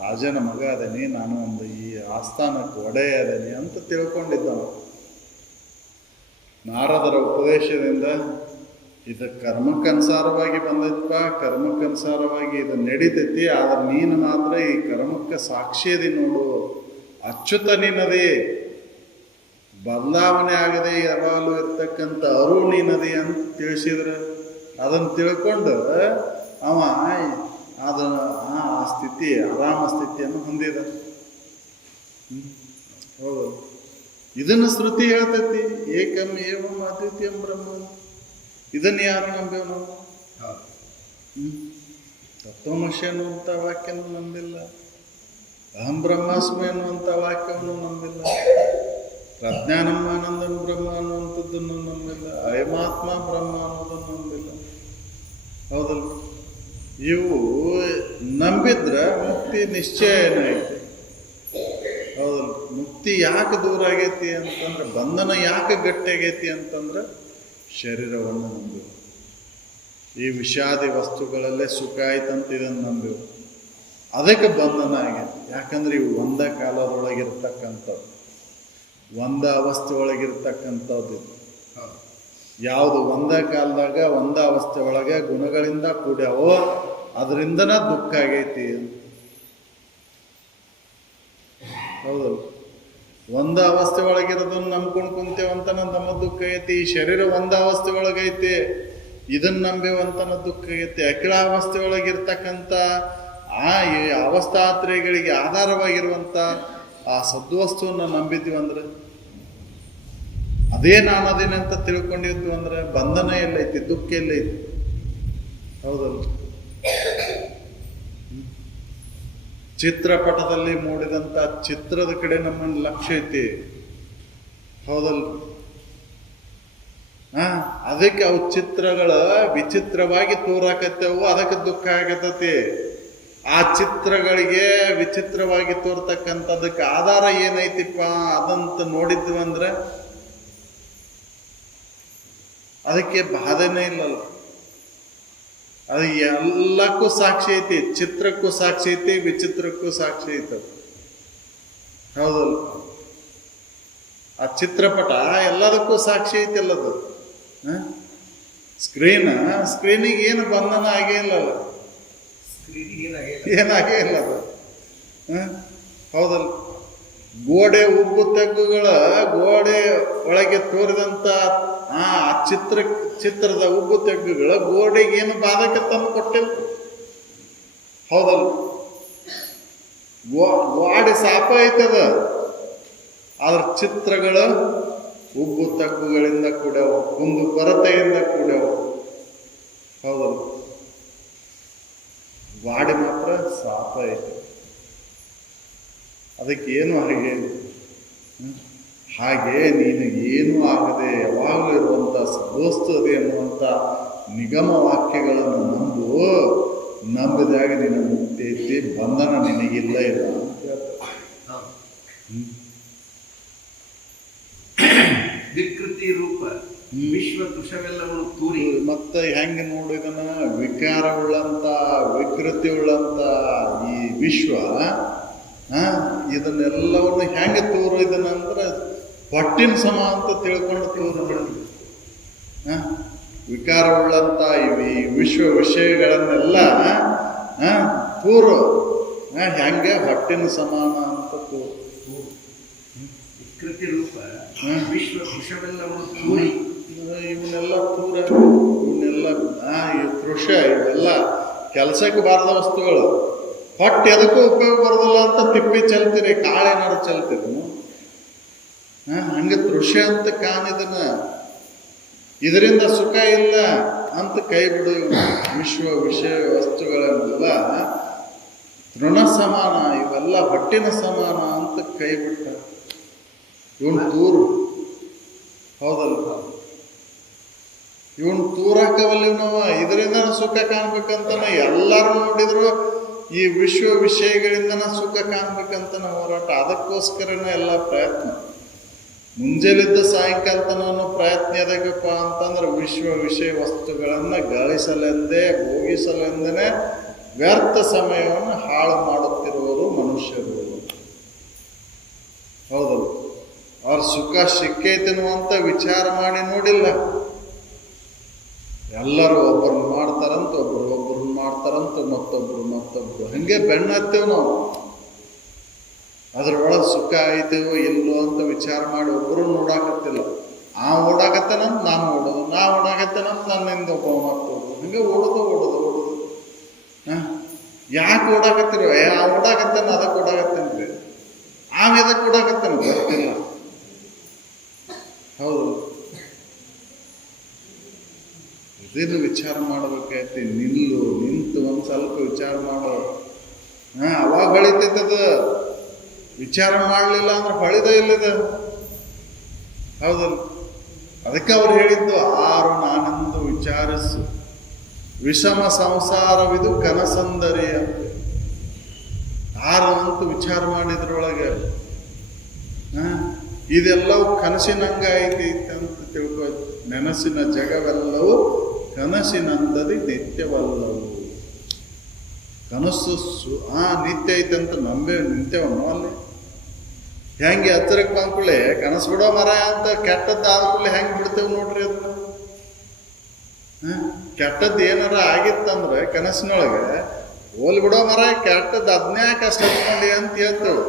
ರಾಜನ ಮಗ ಅದನೇ, ನಾನು ಒಂದು ಈ ಆಸ್ಥಾನಕ್ಕೆ ಒಡೆಯ ಅದನೇ ಅಂತ ತಿಳ್ಕೊಂಡಿದ್ದವ. ನಾರದರ ಉಪದೇಶದಿಂದ ಇದು ಕರ್ಮಕ್ಕನುಸಾರವಾಗಿ ಬಂದೈತಪ್ಪ, ಕರ್ಮಕ್ಕನುಸಾರವಾಗಿ ಇದು ನಡೀತೈತಿ. ಆದ್ರೆ ನೀನು ಮಾತ್ರ ಈ ಕರ್ಮಕ್ಕೆ ಸಾಕ್ಷಿಯದಿ ನೋಡು, ಅಚ್ಯುತ ನೀನದಿ, ಬದಲಾವಣೆ ಆಗದೆ ಯಾವಾಗಲೂ ಇರ್ತಕ್ಕಂಥ ಅರು ನೀನದಿ ಅಂತ ತಿಳಿಸಿದ್ರೆ ಅದನ್ನು ತಿಳ್ಕೊಂಡು ಅವ ಅದನ್ನು ಆ ಸ್ಥಿತಿ, ಆರಾಮ ಸ್ಥಿತಿಯನ್ನು ಹೊಂದಿದ. ಹೌದು, ಇದನ್ನು ಶ್ರುತಿ ಹೇಳ್ತೈತಿ. ಏಕಂ ಏವಂ ಅದ್ವಿತೀಯಂ ಬ್ರಹ್ಮ. ಇದನ್ನು ಯಾರು ನಂಬೇವ ನಾವು? ತತ್ವಮಸಿ ಅನ್ನುವಂಥ ವಾಕ್ಯನೂ ನಂಬಿಲ್ಲ, ಅಹಂ ಬ್ರಹ್ಮಾಸ್ಮಿ ಅನ್ನುವಂಥ ವಾಕ್ಯವನ್ನು ನಂಬಿಲ್ಲ, ಪ್ರಜ್ಞಾನಂ ಆನಂದಂ ಬ್ರಹ್ಮ ಅನ್ನುವಂಥದ್ದನ್ನು ನಂಬಿಲ್ಲ, ಅಯಮಾತ್ಮ ಬ್ರಹ್ಮ ಅನ್ನೋದನ್ನು ನಂಬಿಲ್ಲ. ಹೌದಲ್ಲ? ಇವು ನಂಬಿದ್ರೆ ಮುಕ್ತಿ ನಿಶ್ಚಯ ಏನೈತಿ. ಹೌದಲ್ಲ? ಮುಕ್ತಿ ಯಾಕೆ ದೂರ ಆಗೈತಿ ಅಂತಂದ್ರೆ, ಬಂಧನ ಯಾಕೆ ಗಟ್ಟಿ ಆಗೈತಿ ಅಂತಂದ್ರೆ ಶರೀರವನ್ನು ನಂಬಿವು. ಈ ವಿಷಾದಿ ವಸ್ತುಗಳಲ್ಲೇ ಸುಖ ಆಯ್ತಂತ ಇದನ್ನು ನಂಬಿವು. ಅದಕ್ಕೆ ಬಂಧನ ಆಗೈತಿ. ಯಾಕಂದ್ರೆ ಇವು ಒಂದ ಕಾಲದೊಳಗಿರ್ತಕ್ಕಂಥದ್ದು, ಒಂದ ಅವಸ್ಥೆ ಒಳಗಿರ್ತಕ್ಕಂಥದ್ದು. ಯಾವುದು ಒಂದ ಕಾಲದಾಗ ಒಂದ ಅವಸ್ಥೆ ಒಳಗೆ ಗುಣಗಳಿಂದ ಕೂಡ್ಯಾವೋ ಅದರಿಂದನ ದುಃಖ ಆಗೈತಿ. ಹೌದಲ್ಲ? ಒಂದ ಅವಸ್ಥೆ ಒಳಗಿರೋದನ್ನ ನಂಬ್ಕೊಂಡು ಕುಂತೇವಂತನ ನಮ್ಮ ದುಃಖ ಐತಿ. ಈ ಶರೀರ ಒಂದ ಅವಸ್ಥೆ ಒಳಗೈತಿ, ಇದನ್ನ ನಂಬೇವಂತನ ದುಃಖ ಐತಿ. ಅಖಿಲ ಅವಸ್ಥೆ ಒಳಗಿರ್ತಕ್ಕಂಥ ಈ ಅವಸ್ಥಾತ್ರಯಗಳಿಗೆ ಆಧಾರವಾಗಿರುವಂಥ ಆ ಸದ್ವಸ್ತುವನ್ನು ನಂಬಿದ್ವಿ ಅಂದ್ರೆ, ಅದೇ ನಾನು ಅದೇನೆ ಅಂತ ತಿಳ್ಕೊಂಡಿದ್ವಿ ಅಂದ್ರೆ ಬಂಧನ ಎಲ್ಲೈತಿ, ದುಃಖ ಎಲ್ಲೈತಿ. ಹೌದಲ್ಲ? ಚಿತ್ರಪಟದಲ್ಲಿ ಮೂಡಿದಂಥ ಚಿತ್ರದ ಕಡೆ ನಮ್ಮ ಲಕ್ಷ್ಯ ಐತಿ. ಹೌದಲ್ಲ? ಅದಕ್ಕೆ ಅವು ಚಿತ್ರಗಳ ವಿಚಿತ್ರವಾಗಿ ತೋರಾಕತ್ತೇವು, ಅದಕ್ಕೆ ದುಃಖ ಆಗತತಿ. ಆ ಚಿತ್ರಗಳಿಗೆ ವಿಚಿತ್ರವಾಗಿ ತೋರ್ತಕ್ಕಂಥದಕ್ಕೆ ಆಧಾರ ಏನೈತಿಪ್ಪ ಅದಂತ ನೋಡಿದ್ವಿ ಅಂದ್ರೆ ಅದಕ್ಕೆ ಬಾಧೆನೇ ಇಲ್ಲಲ್ಲ. ಅದು ಎಲ್ಲಕ್ಕೂ ಸಾಕ್ಷಿ ಐತಿ. ಚಿತ್ರಕ್ಕೂ ಸಾಕ್ಷಿ ಐತಿ, ವಿಚಿತ್ರಕ್ಕೂ ಸಾಕ್ಷಿ ಐತಿ. ಹೌದಲ್ಲ? ಆ ಚಿತ್ರಪಟ ಎಲ್ಲದಕ್ಕೂ ಸಾಕ್ಷಿ ಐತಿ. ಎಲ್ಲದು ಸ್ಕ್ರೀನಿಗೆ ಏನು ಬಂಧನ ಆಗೇ ಇಲ್ಲಲ್ಲ, ಏನಾಗೇ ಇಲ್ಲ ಅದು. ಹೌದಲ್ಲ, ಗೋಡೆ ಉಬ್ಬು ತೆಗ್ಗುಗಳ ಗೋಡೆ ಒಳಗೆ ತೋರಿದಂಥ ಆ ಚಿತ್ರದ ಉಬ್ಬು ತೆಗ್ಗುಗಳ ಗೋಡೆಗೆ ಏನು ಬಾಧಕ ತಂದು ಕೊಟ್ಟಿಲ್ಲ. ಹೌದಲ್ಲ, ಗೋಡೆ ಸಾಪ ಐತದ, ಆದ್ರ ಚಿತ್ರಗಳ ಉಬ್ಬು ತಗ್ಗುಗಳಿಂದ ಕೂಡ್ಯಾವ, ಒಂದು ಕೊರತೆಯಿಂದ ಕೂಡ್ಯಾವ. ಹೌದಲ್ಲ, ಗೋಡೆ ಮಾತ್ರ ಸಾಪ ಐತೆ, ಅದಕ್ಕೆ ಏನು ಹಾಗೆ ಹಾಗೆ ನೀನು ಏನೂ ಆಗದೆ ಯಾವಾಗಲೂ ಇರುವಂಥ ಸದೋಸ್ತದೆ ಎನ್ನುವಂಥ ನಿಗಮ ವಾಕ್ಯಗಳನ್ನು ನಂಬಿದಾಗ ನಿನ್ನ ಮುಕ್ತಿ ಐತಿ, ಬಂಧನ ನಿನಗಿಲ್ಲ ಇಲ್ಲ ಅಂತ ಹೇಳ್ತಾರೆ. ವಿಕೃತಿ ರೂಪ ವಿಶ್ವ ದೃಶ್ಯವೆಲ್ಲವನ್ನು ತೂರಿ. ಮತ್ತೆ ಹೆಂಗೆ ನೋಡಿದನ ವಿಕಾರವುಳ್ಳಂತ ವಿಕೃತಿ ಉಳ್ಳಂತ ಈ ವಿಶ್ವ ಇದನ್ನೆಲ್ಲವನ್ನು ಹೆಂಗೆ ತೋರು ಇದನ್ನಂದ್ರೆ ಹೊಟ್ಟಿನ ಸಮ ಅಂತ ತಿಳ್ಕೊಂಡು ತೋರು ಬಿಡೋದು. ವಿಕಾರವುಳ್ಳಂತ ಈ ವಿಶ್ವ ವಿಷಯಗಳನ್ನೆಲ್ಲ ತೋರು ಹೆಂಗೆ ಹೊಟ್ಟಿನ ಸಮಾನ ಅಂತ ತೋರು. ವಿಕೃತಿ ರೂಪ ವಿಶ್ವ ದೃಶ್ಯವೆಲ್ಲವನ್ನು ತೂರಿ. ಇವನ್ನೆಲ್ಲ ಇವನ್ನೆಲ್ಲ ಈ ದೃಶ್ಯ ಇವೆಲ್ಲ ಕೆಲಸಕ್ಕೆ ಬಾರದ ವಸ್ತುಗಳು, ಹೊಟ್ಟೆ ಎದಕ್ಕೂ ಉಪಯೋಗ ಬರೋದಿಲ್ಲ ಅಂತ ತಿಪ್ಪಿ ಚೆಲ್ತೀರಿ, ಕಾಳೇನಾರು ಚೆಲ್ತೀರಿ. ಹಂಗೆ ದೃಶ್ಯ ಅಂತ ಕಾಣಿದನ ಇದರಿಂದ ಸುಖ ಇಲ್ಲ ಅಂತ ಕೈ ಬಿಡು. ವಿಶ್ವ ವಿಷಯ ವಸ್ತುಗಳನ್ನೆಲ್ಲ ತೃಣ ಸಮಾನ, ಇವೆಲ್ಲ ಹೊಟ್ಟಿನ ಸಮಾನ ಅಂತ ಕೈ ಬಿಟ್ಟ ಇವನು ತೂರು. ಹೌದಲ್ಲ, ಇವನು ತೂರಾಕವಲ್ಲಿ ನಾವು ಇದರಿಂದ ಸುಖ ಕಾಣ್ಬೇಕಂತನ ಎಲ್ಲರೂ ನೋಡಿದ್ರು ಈ ವಿಶ್ವ ವಿಷಯಗಳಿಂದನ ಸುಖ ಕಾಣ್ಬೇಕಂತ ಹೋರಾಟ. ಅದಕ್ಕೋಸ್ಕರನೇ ಎಲ್ಲ ಪ್ರಯತ್ನ. ಮುಂಜಾನಿದ್ದ ಸಾಯಂಕಾಲ ತನಕ ಪ್ರಯತ್ನ ಎದಕ್ಕಪ್ಪ ಅಂತಂದ್ರೆ ವಿಶ್ವ ವಿಷಯ ವಸ್ತುಗಳನ್ನು ಗಳಿಸಲೆಂದೇ ಭೋಗಿಸಲೆಂದೇ ವ್ಯರ್ಥ ಸಮಯವನ್ನು ಹಾಳು ಮಾಡುತ್ತಿರುವರು ಮನುಷ್ಯರು. ಹೌದಲ್ಲ, ಅವ್ರ ಸುಖ ಸಿಕ್ಕೈತೆನ್ನುವಂತ ವಿಚಾರ ಮಾಡಿ ನೋಡಿಲ್ಲ. ಎಲ್ಲರೂ ಒಬ್ಬರನ್ನ ಮಾಡ್ತಾರಂತ, ಒಬ್ಬರನ್ನ ಮಾಡ್ತಾರಂತ, ಮತ್ತೊಬ್ರು ಹಂಗೆ ಬೆಣ್ಣ ಹತ್ತೇವ್ ನಾವು. ಅದ್ರೊಳಗೆ ಸುಖ ಐತೇವೋ ಇಲ್ಲೋ ಅಂತ ವಿಚಾರ ಮಾಡಿ ಒಬ್ಬರು ನೋಡಾಕತ್ತಿಲ್ಲ. ಓಡಾಕತ್ತೇನಂತ ನಾನು ಓಡೋದು, ಓಡಾಕತ್ತೇನಂತ ನನ್ನಿಂದ ಒಬ್ಬ ಮಾಡ್ತೋದು, ಹಂಗೆ ಓಡೋದು. ಯಾಕೆ ಓಡಾಕತ್ತಿರೋ? ಓಡಾಕತ್ತೇನ ಅದಕ್ಕೆ ಓಡಾಕತ್ತೇನ್ರಿ, ಎದಕ್ಕೆ ಓಡಾಕತ್ತೇನ ಗೊತ್ತಿಲ್ಲ. ಹೌದು, ಇದನ್ನು ವಿಚಾರ ಮಾಡ್ಬೇಕಾಯ್ತಿ. ನಿಂತು ಒಂದು ಸ್ವಲ್ಪ ವಿಚಾರ ಮಾಡೋ, ಅವಾಗ ಹೊಳಿತೈತದ. ವಿಚಾರ ಮಾಡಲಿಲ್ಲ ಅಂದ್ರೆ ಹೊಳಿದ ಇಲ್ಲದ. ಹೌದಲ್ಲ, ಅದಕ್ಕೆ ಅವ್ರು ಹೇಳಿದ್ದು ಆರು ನಾನೆಂದು ವಿಚಾರಿಸು, ವಿಷಮ ಸಂಸಾರವಿದು ಕನಸಂದರಿ ಅಂತ. ಆರು ಅಂತ ವಿಚಾರ ಮಾಡಿದ್ರೊಳಗೆ ಇದೆಲ್ಲವೂ ಕನಸಿನಂಗ ಐತಿ ಅಂತ ತಿಳ್ಕೊ. ನೆನಸಿನ ಜಗವೆಲ್ಲವೂ ಕನಸಿನಂದದಿ ನಿತ್ಯವಲ್ಲವು. ಕನಸು ನಿತ್ಯ ಐತೆ ಅಂತ ನಿಂತೇವನು ಅಲ್ಲಿ. ಹೆಂಗೆ ಹತ್ತಿರಕ್ಕೆ ಬಂದ್ಕೊಳ್ಳಿ ಕನಸು ಬಿಡೋ ಮರ ಅಂತ ಕೆಟ್ಟದ್ದು ಆದ್ಮೇಲೆ ಹೆಂಗೆ ಬಿಡ್ತೇವೆ ನೋಡ್ರಿ. ಅದನ್ನ ಕೆಟ್ಟದ್ದು ಏನಾರ ಆಗಿತ್ತಂದ್ರೆ ಕನಸಿನೊಳಗೆ ಹೋಲ್ ಬಿಡೋ ಮರ, ಕೆಟ್ಟದ್ದು ಅದನ್ನೇ ಕಷ್ಟ ಹಚ್ಕೊಂಡಿ ಅಂತ ಹೇಳ್ತೇವೆ.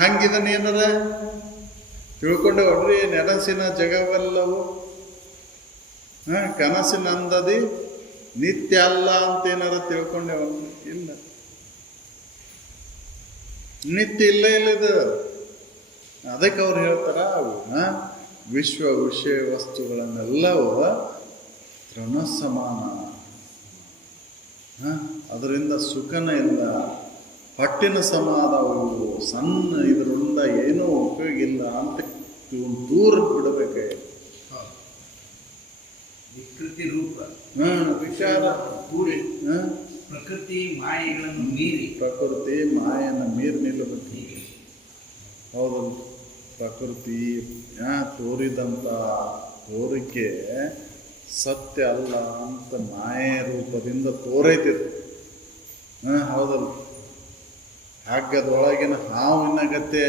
ಹಂಗಿದನ್ ಏನಾರ ತಿಳ್ಕೊಂಡೆ ಹೊಡ್ರಿ. ನೆನಸಿನ ಜಗವೆಲ್ಲವೂ ಕನಸಿನಂದದಿ ನಿತ್ಯ ಅಲ್ಲ ಅಂತ ಏನಾರ ತಿಳ್ಕೊಂಡೇವ? ಇಲ್ಲ, ನಿತ್ಯ ಇಲ್ಲದು. ಅದಕ್ಕೆ ಅವ್ರು ಹೇಳ್ತಾರ ವಿಶ್ವ ವಿಷಯ ವಸ್ತುಗಳನ್ನೆಲ್ಲವೂ ತೃಣ ಸಮಾನ, ಅದರಿಂದ ಸುಖನ ಇಲ್ಲ, ಹೊಟ್ಟಿನ ಸಮಾದವು ಸಣ್ಣ, ಇದರಿಂದ ಏನೂ ಉಪಯೋಗ ಇಲ್ಲ ಅಂತ ದೂರ ಬಿಡಬೇಕೆ. ವಿಕೃತಿ ರೂಪ ವಿಚಾರ ಕೂಡಿ ಪ್ರಕೃತಿ ಮಾಯೆಗಳನ್ನು ಮೀರಿ, ಪ್ರಕೃತಿ ಮಾಯೆಯನ್ನು ಮೀರಿ ನಿಲ್ಲಬೇಕು. ಹೌದು, ಪ್ರಕೃತಿ ತೋರಿದಂಥ ತೋರಿಕೆ ಸತ್ಯ ಅಲ್ಲ ಅಂತ ಮಾಯೆ ರೂಪದಿಂದ ತೋರೈತಿದೆ. ಹೌದಲ್ಲ, ಹಗ್ಗದೊಳಗಿನ ಹಾವಿನ ಗತೆ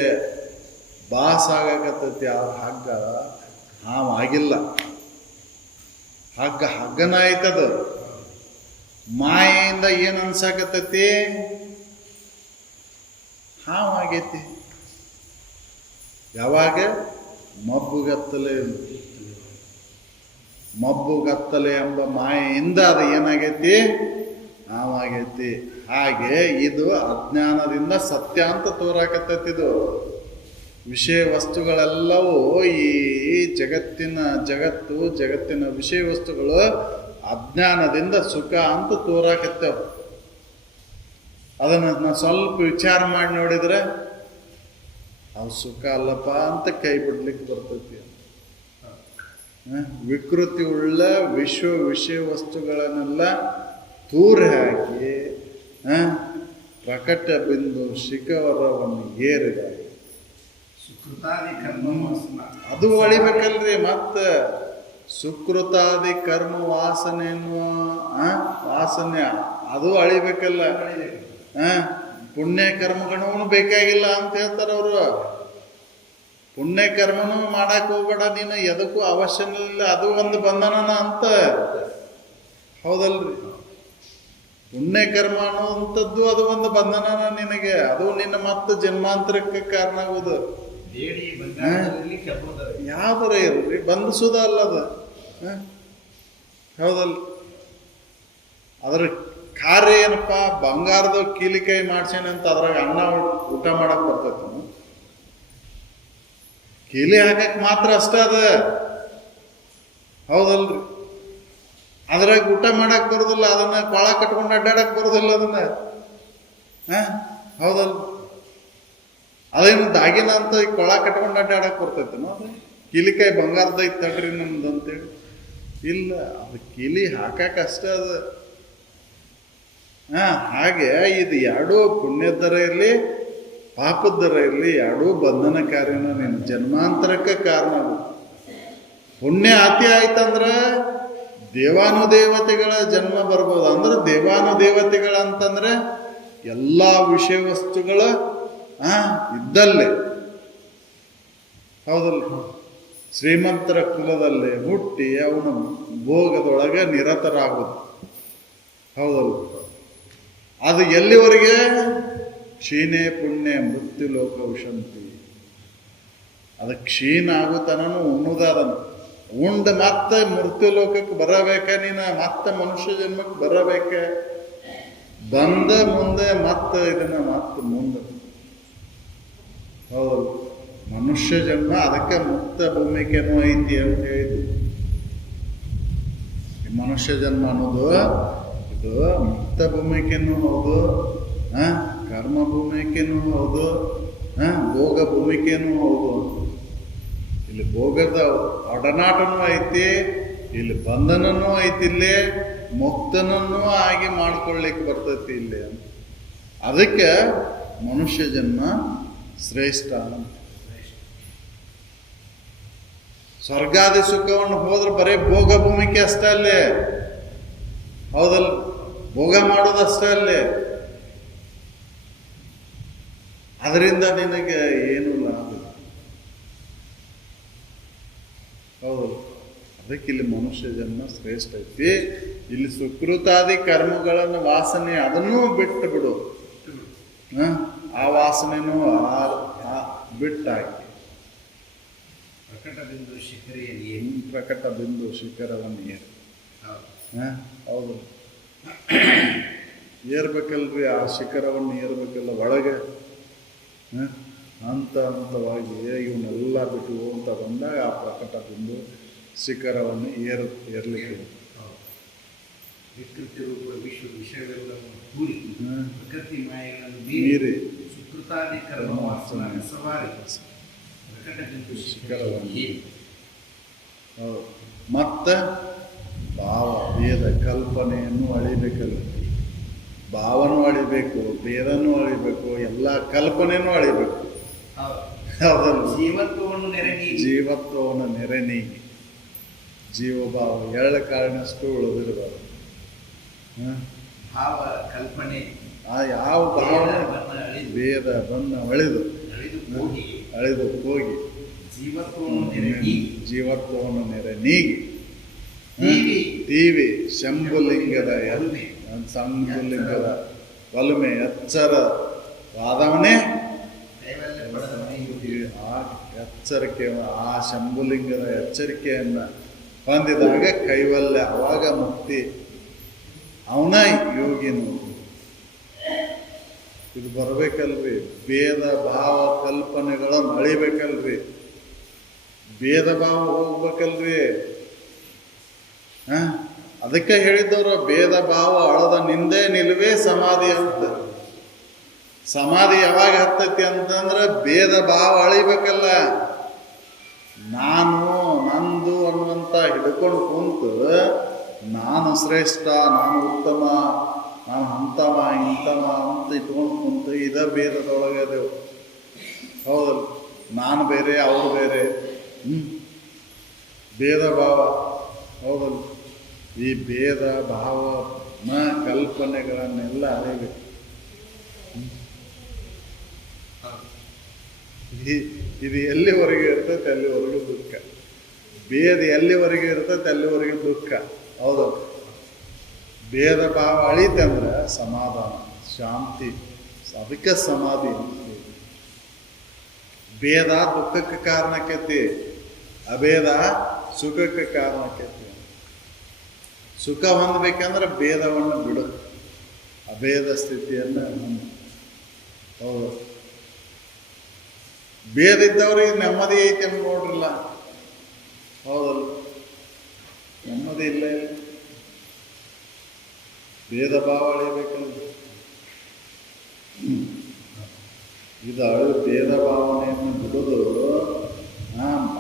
ಬಾಸಾಗತ್ತೈತಿ, ಆ ಹಗ್ಗ ಹಾವಾಗಿಲ್ಲ. ಹಗ್ಗನ ಆಯ್ತದ. ಮಾಯೆಯಿಂದ ಏನು ಅನ್ಸಾಕತ್ತೈತಿ? ಹಾವಾಗೈತಿ. ಯಾವಾಗ? ಮಬ್ಬುಗತ್ತಲೆ ಎಂಬ ಮಾಯೆಯಿಂದ ಅದು ಏನಾಗೈತಿ? ಹಾವಾಗೈತಿ. ಹಾಗೆ ಇದು ಅಜ್ಞಾನದಿಂದ ಸತ್ಯ ಅಂತ ತೋರಾಕತ್ತೈತಿ. ಇದು ವಿಷಯ ವಸ್ತುಗಳೆಲ್ಲವೂ ಈ ಜಗತ್ತಿನ ವಿಷಯ ವಸ್ತುಗಳು ಅಜ್ಞಾನದಿಂದ ಸುಖ ಅಂತ ತೋರಾಕತ್ತೇವ. ಅದನ್ನು ನಾ ಸ್ವಲ್ಪ ವಿಚಾರ ಮಾಡಿ ನೋಡಿದ್ರೆ ಅವು ಸುಖ ಅಲ್ಲಪ್ಪ ಅಂತ ಕೈ ಬಿಡ್ಲಿಕ್ಕೆ ಬರ್ತೈತಿ. ವಿಕೃತಿ ಉಳ್ಳ ವಿಷಯ ವಸ್ತುಗಳನ್ನೆಲ್ಲ ತೂರಿ ಹಾಕಿ ಪ್ರಕಟ ಬಿಂದು ಶಿಖರವನ್ನು ಏರಿದ. ಅದು ಅಳಿಬೇಕಲ್ರಿ. ಮತ್ತೆ ಸುಕೃತಾದಿ ಕರ್ಮ ವಾಸನೆ ಎನ್ನುವ ವಾಸನೆ ಅದು ಅಳಿಬೇಕಲ್ಲ. ಪುಣ್ಯ ಕರ್ಮಗಳು ಬೇಕಾಗಿಲ್ಲ ಅಂತ ಹೇಳ್ತಾರ ಅವರು. ಪುಣ್ಯ ಕರ್ಮನೂ ಮಾಡಕ್ ಹೋಗ್ಬೇಡ ನೀನು, ಎದಕ್ಕೂ ಅವಶ್ಯನೇ ಇಲ್ಲ, ಅದು ಒಂದು ಬಂಧನನ ಅಂತ. ಹೌದಲ್ರಿ? ಪುಣ್ಯ ಕರ್ಮ ಅನ್ನುವಂಥದ್ದು ಅದು ಒಂದು ಬಂಧನನ ನಿನಗೆ. ಅದು ನಿನ್ನ ಮತ್ತೆ ಜನ್ಮಾಂತರಕ್ಕೆ ಕಾರಣ ಆಗುವುದು. ಯಾವ್ದಾರ ಇರ್ರಿ, ಬಂಧಿಸೋದ ಅಲ್ಲದ. ಹೌದಲ್? ಅದ್ರ ಕಾರ್ಯ ಏನಪ್ಪ? ಬಂಗಾರದ ಕೀಲಿಕಾಯಿ ಮಾಡ್ಸೇನೆ ಅಂತ ಅದ್ರಾಗ ಅನ್ನ ಊಟ ಮಾಡಕ್ ಬರ್ತೈತಿ. ಕೀಲಿ ಹಾಕಕ್ ಮಾತ್ರ ಅಷ್ಟ ಅದ. ಹೌದಲ್ರಿ? ಅದ್ರಾಗ ಊಟ ಮಾಡಕ್ ಬರೋದಿಲ್ಲ, ಅದನ್ನ ಕೊಳ ಕಟ್ಕೊಂಡು ಅಡ್ಡಾಡಕ್ ಬರೋದಿಲ್ಲ ಅದನ್ನ. ಹೌದಲ್? ಅದೇನು ದಾಗಿನ ಅಂತ ಈ ಕೊಳ ಕಟ್ಕೊಂಡು ಅಡ್ಡಾಡಕ್ ಬರ್ತೈತೆ ಅದು. ಕೀಲಿಕಾಯಿ ಬಂಗಾರದ ಇತ್ತಡ್ರಿ ನಮ್ದು ಅಂತೇಳಿ ಇಲ್ಲ, ಅದು ಕೀಲಿ ಹಾಕಕ್ ಅಷ್ಟ ಅದ. ಹಾಗೆ ಇದು ಎರಡೂ ಪುಣ್ಯದರ ಇರಲಿ ಪಾಪದರ ಇರಲಿ ಎರಡೂ ಬಂಧನಕಾರಿನ ನಿನ್ನ ಜನ್ಮಾಂತರಕ್ಕೆ ಕಾರಣ. ಪುಣ್ಯ ಅತಿ ಆಯ್ತಂದ್ರೆ ದೇವಾನುದೇವತೆಗಳ ಜನ್ಮ ಬರ್ಬೋದು. ಅಂದ್ರೆ ದೇವಾನುದೇವತೆಗಳಂತಂದ್ರೆ ಎಲ್ಲ ವಿಷಯ ವಸ್ತುಗಳ ಇದ್ದಲ್ಲೇ. ಹೌದಲ್ಲ? ಶ್ರೀಮಂತರ ಕುಲದಲ್ಲೇ ಹುಟ್ಟಿ ಅವನು ಭೋಗದೊಳಗೆ ನಿರತರಾಗೋದು. ಹೌದಲ್ಲ? ಅದು ಎಲ್ಲಿವರೆಗೆ? ಕ್ಷೀಣೆ ಪುಣ್ಯ ಮೃತ್ಯು ಲೋಕ ವಿಶಂತಿ. ಅದು ಕ್ಷೀಣ ಆಗುತ್ತಾನು ಉಣ್ಣುದ. ಅದನ್ನು ಉಂಡು ಮತ್ತೆ ಮೃತ್ಯು ಲೋಕಕ್ಕೆ ಬರಬೇಕ. ನೀನು ಮತ್ತೆ ಮನುಷ್ಯ ಜನ್ಮಕ್ಕೆ ಬರಬೇಕ. ಬಂದ ಮುಂದೆ ಮತ್ತೆ ಇದನ್ನ ಮತ್ತೆ ಮುಂದೆ. ಹೌದು, ಮನುಷ್ಯ ಜನ್ಮ ಅದಕ್ಕೆ ಮುಕ್ತ ಭೂಮಿಕೆನೂ ಐತಿ ಅಂತ ಹೇಳಿದ್ವಿ. ಮನುಷ್ಯ ಜನ್ಮ ಅನ್ನೋದು ಇದು ಮುಕ್ತ ಭೂಮಿಕೆನೂ ಹೌದು, ಕರ್ಮ ಭೂಮಿಕೆನೂ ಹೌದು, ಭೋಗ ಭೂಮಿಕೆನೂ ಹೌದು. ಇಲ್ಲಿ ಭೋಗದ ಒಡನಾಟನೂ ಐತಿ, ಇಲ್ಲಿ ಬಂಧನನೂ ಐತಿ, ಇಲ್ಲಿ ಮುಕ್ತನನ್ನೂ ಆಗಿ ಮಾಡ್ಕೊಳ್ಳಿಕ್ಕೆ ಬರ್ತೈತಿ ಇಲ್ಲಿ. ಅದಕ್ಕೆ ಮನುಷ್ಯ ಜನ್ಮ ಶ್ರೇಷ್ಠ. ಸ್ವರ್ಗಾದಿ ಸುಖವನ್ನು ಹೋದ್ರೆ ಬರೀ ಭೋಗ ಭೂಮಿಕೆ ಅಷ್ಟೇ ಅಲ್ಲೇ. ಹೌದಲ್ಲ? ಭೋಗ ಮಾಡೋದಷ್ಟೇ ಅಲ್ಲೇ. ಅದರಿಂದ ನಿನಗೆ ಏನೂ ಲಾಭ. ಹೌದು, ಅದಕ್ಕೆ ಇಲ್ಲಿ ಮನುಷ್ಯ ಜನ್ಮ ಶ್ರೇಷ್ಠ ಐತಿ. ಇಲ್ಲಿ ಸುಕೃತಾದಿ ಕರ್ಮಗಳನ್ನು ವಾಸನೆ ಅದನ್ನೂ ಬಿಟ್ಟು ಬಿಡು. ಆ ವಾಸನೆನೂ ಬಿಟ್ಟಾಕಿ ಪ್ರಕಟ ಬಿಂದು ಶಿಖರವನ್ನು ಹೌದು, ಏರ್ಬೇಕಲ್ರಿ. ಆ ಶಿಖರವನ್ನು ಏರ್ಬೇಕಲ್ಲ ಒಳಗೆ. ಹಂತವಾಗಿ ಇವನ್ನೆಲ್ಲ ಬಿಟ್ಟು ಅಂತ ಬಂದಾಗ ಆ ಪ್ರಕಟ ಬಿಂದು ಶಿಖರವನ್ನು ಏರ್ಲಿಕ್ಕೆ ವಿಕೃತಿ ರೂಪ ವಿಷಯವೆಲ್ಲವನ್ನು ಕೂಡಿ ಪ್ರಕೃತಿ ಮಾಯೆಗಳನ್ನು ಮೀರಿ ಸುಕೃತಾದಿ ಕರ್ಮ ವಾಸನ ಸವಾರಿ ಪ್ರಕಟ ಬಿಂದು ಶಿಖರವನ್ನು. ಹೌದು. ಮತ್ತೆ ಭಾವ ಭೇದ ಕಲ್ಪನೆಯನ್ನು ಅಳಿಬೇಕಲ್ಲ. ಭಾವನೂ ಅಳಿಬೇಕು, ಭೇದನೂ ಅಳಿಬೇಕು, ಎಲ್ಲ ಕಲ್ಪನೆನೂ ಅಳಿಬೇಕು. ಹೌದಲ್ಲ? ಜೀವತ್ವವನ್ನು ನೆರೆ ನೀಗಿ ಜೀವಭಾವ ಎಳ್ಳು ಕಾರಣಷ್ಟು ಉಳಿದಿರಬಾರ್ದು. ಭಾವ ಕಲ್ಪನೆ ಯಾವ ಭಾವನೆ ಭೇದ ಬಣ್ಣ ಅಳಿದು ಹೋಗಿ ಜೀವತ್ವವನ್ನು ನೆರೆ ನೀಗಿ ಟಿವಿ ಶಂಭುಲಿಂಗದ ಶಂಭುಲಿಂಗದ ಒಲುಮೆ ಎಚ್ಚರ ವಾದವನೇ ಆ ಎಚ್ಚರಿಕೆ ಆ ಶಂಭುಲಿಂಗದ ಎಚ್ಚರಿಕೆಯನ್ನು ಹೊಂದಿದಾಗ ಕೈವಲ್ಯ ಅವಾಗ ಮುಕ್ತಿ ಅವನ ಯೋಗಿನು. ಇದು ಬರ್ಬೇಕಲ್ರಿ, ಭೇದ ಭಾವ ಕಲ್ಪನೆಗಳನ್ನು ಅಳಿಬೇಕಲ್ರಿ, ಭೇದ ಭಾವ ಹೋಗ್ಬೇಕಲ್ರಿ. ಅದಕ್ಕೆ ಹೇಳಿದ್ದವರು ಭೇದ ಭಾವ ಅಳದ ನಿಂದೆ ನಿಲುವೇ ಸಮಾಧಿ ಅಂತ. ಸಮಾಧಿ ಯಾವಾಗ ಹತ್ತೈತಿ ಅಂತಂದ್ರೆ ಭೇದ ಭಾವ ಅಳಿಬೇಕಲ್ಲ. ನಾನು ನಂದು ಅನ್ನುವಂತ ಹಿಡ್ಕೊಂಡು ಕುಂತು ನಾನು ಶ್ರೇಷ್ಠ, ನಾನು ಉತ್ತಮ, ನಾನು ಅಂತಮ ಇಂತಮ ಅಂತ ಇಟ್ಕೊಂಡು ಕುಂತು ಇದ ಭೇದದೊಳಗೆ ಅದೇವು. ಹೌದಲ್ಲ, ನಾನು ಬೇರೆ ಅವ್ರು ಬೇರೆ, ಭೇದ ಭಾವ. ಹೌದಲ್ಲ, ಈ ಭೇದ ಭಾವ ಕಲ್ಪನೆಗಳನ್ನೆಲ್ಲ ಅಳಿಬೇಕು. ಇದು ಎಲ್ಲಿವರೆಗೆ ಇರ್ತೈತೆ ಅಲ್ಲಿವರೆಗೂ ದುಃಖ. ಭೇದ ಎಲ್ಲಿವರೆಗೆ ಇರ್ತೈತೆ ಅಲ್ಲಿವರೆಗೆ ದುಃಖ. ಹೌದಲ್ಲ, ಭೇದ ಭಾವ ಅಳಿತಂದ್ರೆ ಸಮಾಧಾನ, ಶಾಂತಿ. ಅದಕ್ಕೆ ಸಮಾಧಿ. ಭೇದ ದುಃಖಕ್ಕೆ ಕಾರಣಕ್ಕೈತಿ, ಅಭೇದ ಸುಖಕ್ಕೆ ಕಾರಣಕ್ಕೈತಿ. ಸುಖ ಹೊಂದಬೇಕಂದ್ರೆ ಭೇದವನ್ನು ಬಿಡು, ಅಭೇದ ಸ್ಥಿತಿಯನ್ನು ಹೊಂದು. ಹೌದು, ಭೇದ ಇದ್ದವ್ರಿಗೆ ನೆಮ್ಮದಿ ಐತೆ ಅಂತ ನೋಡ್ರಲ್ಲ. ಹೌದಲ್ಲ, ನೆಮ್ಮದಿ ಇಲ್ಲ. ಭೇದ ಭಾವ ಅಳಿಬೇಕಲ್ಲ. ಇದು ಭೇದ ಭಾವನೆಯನ್ನು ಬಿಡೋದು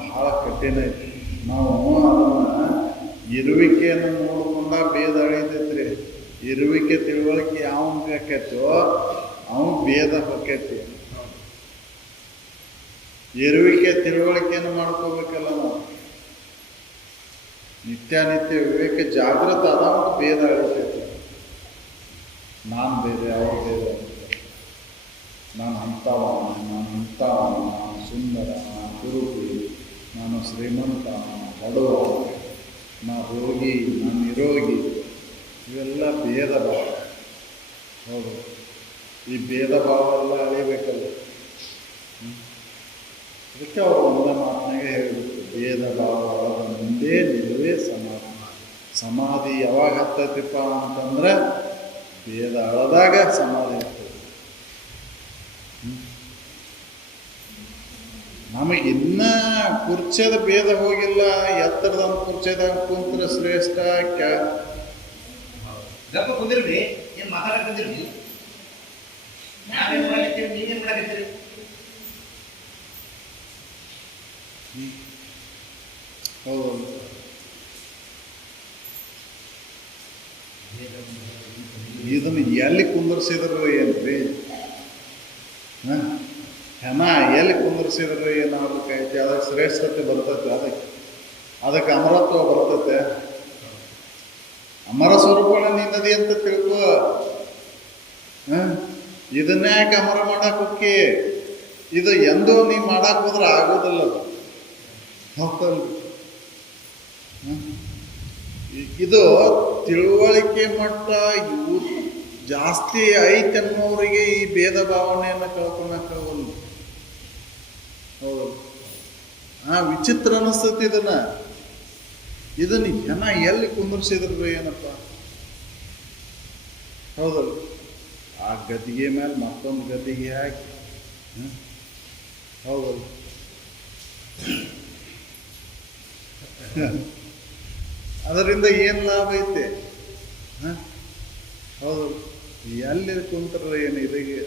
ಬಹಳ ಕಠಿಣ ಐತಿ. ನಾವು ಅದನ್ನ ಇರುವಿಕೆಯನ್ನು ನೋಡ್ಕೊಂಡ ಭೇದ ಅಳಿತೈತ್ರಿ. ಇರುವಿಕೆ ತಿಳುವಳಿಕೆ ಅವನ್ ಬೇಕೈತೋ ಅವನ್ ಭೇದ ಹೊಕ್ಕೈತಿ. ಇರುವಿಕೆ ತಿಳುವಳಿಕೆಯನ್ನು ಮಾಡ್ಕೋಬೇಕಲ್ಲ ನಾವು. ನಿತ್ಯ ವಿವೇಕ ಜಾಗೃತ ಅದಾವ ಭೇದ ಅಳಿತೈತಿ. ನಾನು ಬೇರೆ ಅವ್ರು ಬೇರೆ, ನಾನು ಅಂತವ, ನಾನು ಇಂಥವ, ನಾನು ಸುಂದರ, ನಾನು ಕುರುಬಿ, ನಾನು ಶ್ರೀಮಂತ, ನಾನು ಬಡವ, ನಾನು ರೋಗಿ, ನಾನು ನಿರೋಗಿ, ಇವೆಲ್ಲ ಭೇದ ಭಾವ. ಹೌದು, ಈ ಭೇದ ಭಾವ ಎಲ್ಲ ಅಳಿಬೇಕಲ್ಲ. ಅದಕ್ಕೆ ಅವರು ಒಂದ ಮಾತನಾಗೆ ಹೇಳಬೇಕು, ಭೇದ ಭಾವ ಒಳಗ ಮುಂದೆ ನಿಲುವೇ ಸಮಾಧಿ. ಸಮಾಧಿ ಯಾವಾಗ ಹತ್ತೈತಿಪ್ಪ ಅಂತಂದ್ರೆ ಭೇದ ಅಳದಾಗ ಸಮಾಧಿ ಆಗ್ತದೆ. ನಮಗಿನ್ನ ಕುರ್ಚದ ಭೇದ ಹೋಗಿಲ್ಲ. ಎತ್ತರದ ಕುರ್ಚದಾಗ ಕುಂತ್ರ ಶ್ರೇಷ್ಠ. ಗಪ್ಪ ಕುಂದಿರ್ರಿ, ಏನ್ ಮಾತಾಡಕ್ ಕುಂದಿರ್ರಿ? ನಾವೇನ್ ಮಾಡಕತ್ತೀರಿ, ನೀವೇನ್ ಮಾಡಕತ್ತೀರಿ? ಹೌದು, ಇದನ್ನು ಎಲ್ಲಿ ಕುಂದರ್ಸಿದ್ರು ಏನ್ರಿ? ಹೆಣ ಎಲ್ಲಿ ಕುಂದರ್ಸಿದ್ರು ಏನಾಗಬೇಕೈತಿ? ಅದಕ್ಕೆ ಶ್ರೇಷ್ಠತೆ ಬರ್ತೈತೆ, ಅದಕ್ಕೆ ಅಮರತ್ವ ಬರ್ತೈತೆ. ಅಮರ ಸ್ವರೂಪಗಳ ನಿನ್ನದಿ ಅಂತ ತಿಳ್ಕೊ. ಇದನ್ನ ಯಾಕೆ ಅಮರ ಮಾಡಕ್ ಹೋಗಿ? ಇದು ಎಂದೋ ನೀ ಮಾಡಕ್ ಹೋದ್ರೆ ಆಗೋದಿಲ್ಲ. ಹೌದಲ್ರಿ? ಇದು ತಿಳುವಳಿಕೆ ಮಟ್ಟ ಇವು ಜಾಸ್ತಿ ಐತೆ ಅನ್ನೋರಿಗೆ ಈ ಭೇದ ಭಾವನೆಯನ್ನು ಕಳ್ಕೊಳಕ್ಕಾಗಲ್ಲ. ಹೌದು, ವಿಚಿತ್ರ ಅನಿಸ್ತೈತಿ. ಇದನ್ನ ಜನ ಎಲ್ಲಿ ಕುಂದರ್ಸಿದ್ರು ಏನಪ್ಪ? ಹೌದಲ್ಲ, ಆ ಗದಿಗೆ ಮೇಲೆ ಮತ್ತೊಂದು ಗದಿಗೆ ಹಾಕಿ. ಹೌದಲ್ಲ, ಅದರಿಂದ ಏನು ಲಾಭ ಐತೆ? ಹೌದು, ಎಲ್ಲಿ ಕುಂತರ ಏನು ಇದಕ್ಕೆ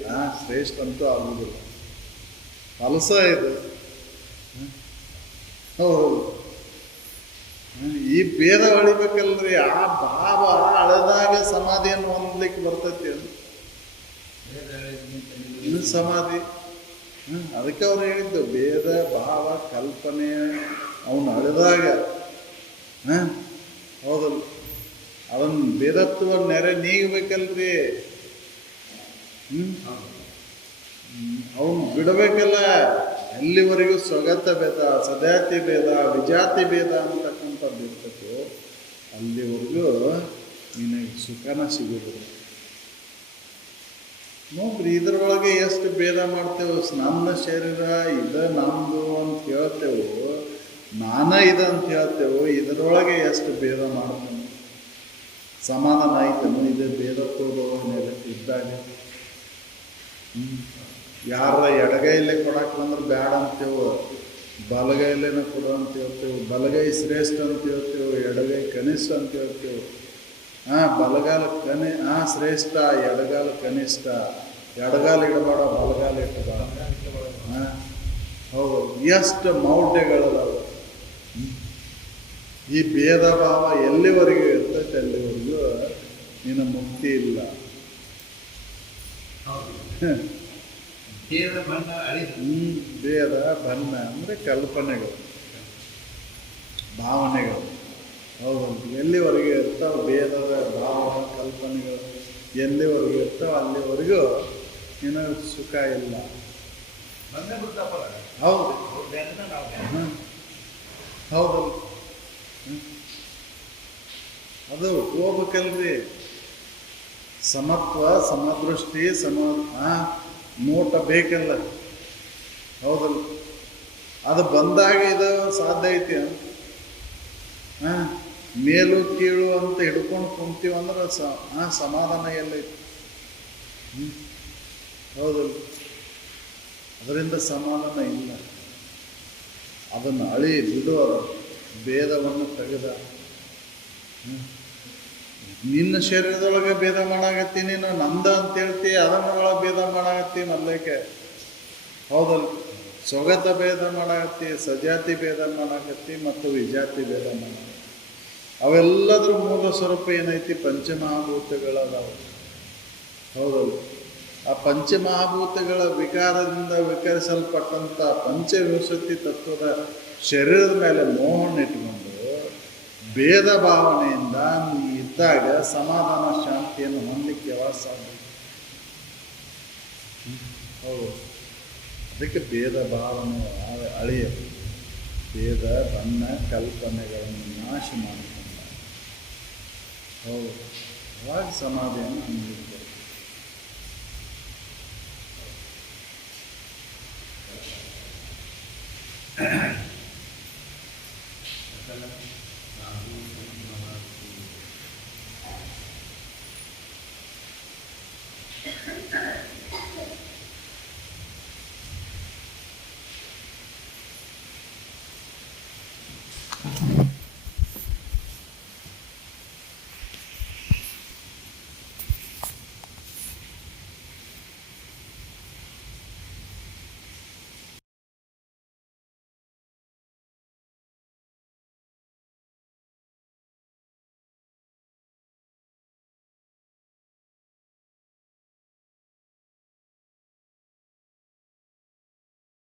ಶ್ರೇಷ್ಠ ಅಂತೂ ಆಗುದಿಲ್ಲ. ಫಲಸ ಇದು. ಹೌದು, ಈ ಭೇದ ಅಳಿಬೇಕಲ್ರಿ. ಆ ಭಾವ ಅಳದಾಗ ಸಮಾಧಿಯನ್ನು ಹೊಂದಲಿಕ್ಕೆ ಬರ್ತೈತಿ. ಅದು ಸಮಾಧಿ. ಅದಕ್ಕೆ ಅವ್ರು ಹೇಳಿದ್ದು ಭೇದ ಭಾವ ಕಲ್ಪನೆ ಅವನು ಅಳೆದಾಗ. ಹೌದಲ್ಲ, ಅದನ್ನು ಭೇದತ್ವ ನೆರೆ ನೀಗಬೇಕಲ್ರಿ. ಅವನು ಬಿಡಬೇಕಲ್ಲ. ಎಲ್ಲಿವರೆಗೂ ಸ್ವಗತ ಭೇದ, ಸದಾತಿ ಭೇದ, ವಿಜಾತಿ ಭೇದ ಅಂತಕ್ಕಂಥದ್ದು ಇರ್ತೈತೋ ಅಲ್ಲಿವರೆಗೂ ನಿನಗೆ ಸುಖನ ಸಿಗೋದಿಲ್ಲ. ನೋಡ್ರಿ, ಇದ್ರೊಳಗೆ ಎಷ್ಟು ಭೇದ ಮಾಡ್ತೇವೆ. ನನ್ನ ಶರೀರ ಇದು ನಮ್ಮದು ಅಂತ ಹೇಳ್ತೇವೆ, ನಾನೇ ಇದು ಅಂತ ಹೇಳ್ತೇವೆ. ಇದರೊಳಗೆ ಎಷ್ಟು ಭೇದ ಮಾಡ್ತೇವೆ. ಸಮಾಧಾನ ಆಯ್ತೇನು ಇದು ಭೇದ ತೋರುವವನ್ನೆಲ್ಲ ಇದ್ದಾಗ? ಯಾರ ಎಡಗೈಲೇ ಕೊಡಕ್ಕೆ ಬಂದ್ರೆ ಬ್ಯಾಡ ಅಂತೇವೆ, ಬಲಗೈಲೇನ ಕೊಡು ಅಂತ ಹೇಳ್ತೇವೆ. ಬಲಗೈ ಶ್ರೇಷ್ಠ ಅಂತ ಹೇಳ್ತೇವೆ, ಎಡಗೈ ಕನಿಷ್ಠ ಅಂತ ಹೇಳ್ತೇವೆ. ಬಲಗಾಲ ಶ್ರೇಷ್ಠ, ಎಡಗಾಲ ಕನಿಷ್ಠ. ಎಡಗಾಲ ಇಡಬೇಡ, ಬಲಗಾಲ ಇಟ್ಟಬೇಡ. ಹೌದು, ಎಷ್ಟು ಮೌಢ್ಯಗಳದಾವೆ. ಈ ಭೇದ ಭಾವ ಎಲ್ಲಿವರೆಗೂ ಇರ್ತೈತೆ ಅಲ್ಲಿವರೆಗೂ ನಿನ್ನ ಮುಕ್ತಿ ಇಲ್ಲ. ಭೇದ ಬಣ್ಣ ಭೇದ ಬಣ್ಣ ಅಂದರೆ ಕಲ್ಪನೆಗಳು, ಭಾವನೆಗಳು. ಹೌದು, ಎಲ್ಲಿವರೆಗೂ ಇರ್ತಾವೆ ಭೇದದ ಭಾವ ಕಲ್ಪನೆಗಳು ಎಲ್ಲಿವರೆಗೂ ಇರ್ತಾವೆ ಅಲ್ಲಿವರೆಗೂ ನಿನಗೆ ಸುಖ ಇಲ್ಲ. ಹೌದು ಹೌದು, ಅದು ಹೋಗ್ಬೇಕಲ್ರಿ. ಸಮತ್ವ, ಸಮದೃಷ್ಟಿ, ನೋಟ ಬೇಕಲ್ಲ. ಹೌದಲ್ಲ, ಅದು ಬಂದಾಗ ಇದು ಸಾಧ್ಯ ಐತಿ. ಮೇಲು ಕೀಳು ಅಂತ ಹಿಡ್ಕೊಂಡು ಕುಂತೀವಂದ್ರೆ ಸಮಾಧಾನ ಎಲ್ಲೈತಿ. ಹೌದಲ್ಲ, ಅದರಿಂದ ಸಮಾಧಾನ ಇಲ್ಲ. ಅದನ್ನು ಬಿಡು, ಅದು ಭೇದವನ್ನು ತೆಗೆದ. ನಿನ್ನ ಶರೀರದೊಳಗೆ ಭೇದ ಮಾಡಾಕತ್ತಿ, ನೀನು ನಂದ ಅಂತ ಹೇಳ್ತಿ, ಅದನ್ನೊಳಗೆ ಭೇದ ಮಾಡಾಕತ್ತಿ ಮೊದಲೇಕೆ. ಹೌದಲ್ಲ, ಸ್ವಗತ ಭೇದ ಮಾಡಾಕತ್ತಿ, ಸಜಾತಿ ಭೇದ ಮಾಡಾಕತ್ತಿ ಮತ್ತು ವಿಜಾತಿ ಭೇದ ಮಾಡಾಕತ್ತಿ. ಅವೆಲ್ಲದ್ರ ಮೂಲ ಸ್ವರೂಪ ಏನೈತಿ? ಪಂಚಮಹಾಭೂತಗಳದಾವೆ. ಹೌದಲ್ಲ, ಆ ಪಂಚಮಹಾಭೂತಗಳ ವಿಕಾರದಿಂದ ವಿಕರಿಸಲ್ಪಟ್ಟಂಥ ಪಂಚವಿಂಶತಿ ತತ್ವದ ಶರೀರದ ಮೇಲೆ ಮೋಹನ ಇಟ್ಕೊಂಡು ಭೇದ ಭಾವನೆಯಿಂದ ನೀ ಇದ್ದಾಗ ಸಮಾಧಾನ ಶಾಂತಿಯನ್ನು ಹೊಂದಲಿಕ್ಕೆ ಯಾವಾಗ ಸಾಧ್ಯ? ಹೌದು, ಅದಕ್ಕೆ ಭೇದ ಭಾವನೆ ಅಳಿಯದು. ಭೇದ ಬಣ್ಣ ಕಲ್ಪನೆಗಳನ್ನು ನಾಶ ಮಾಡಿಕೊಂಡ. ಹೌದು, ಅವಾಗ ಸಮಾಧಿಯನ್ನು ಹೊಂದಿರ್ತದೆ.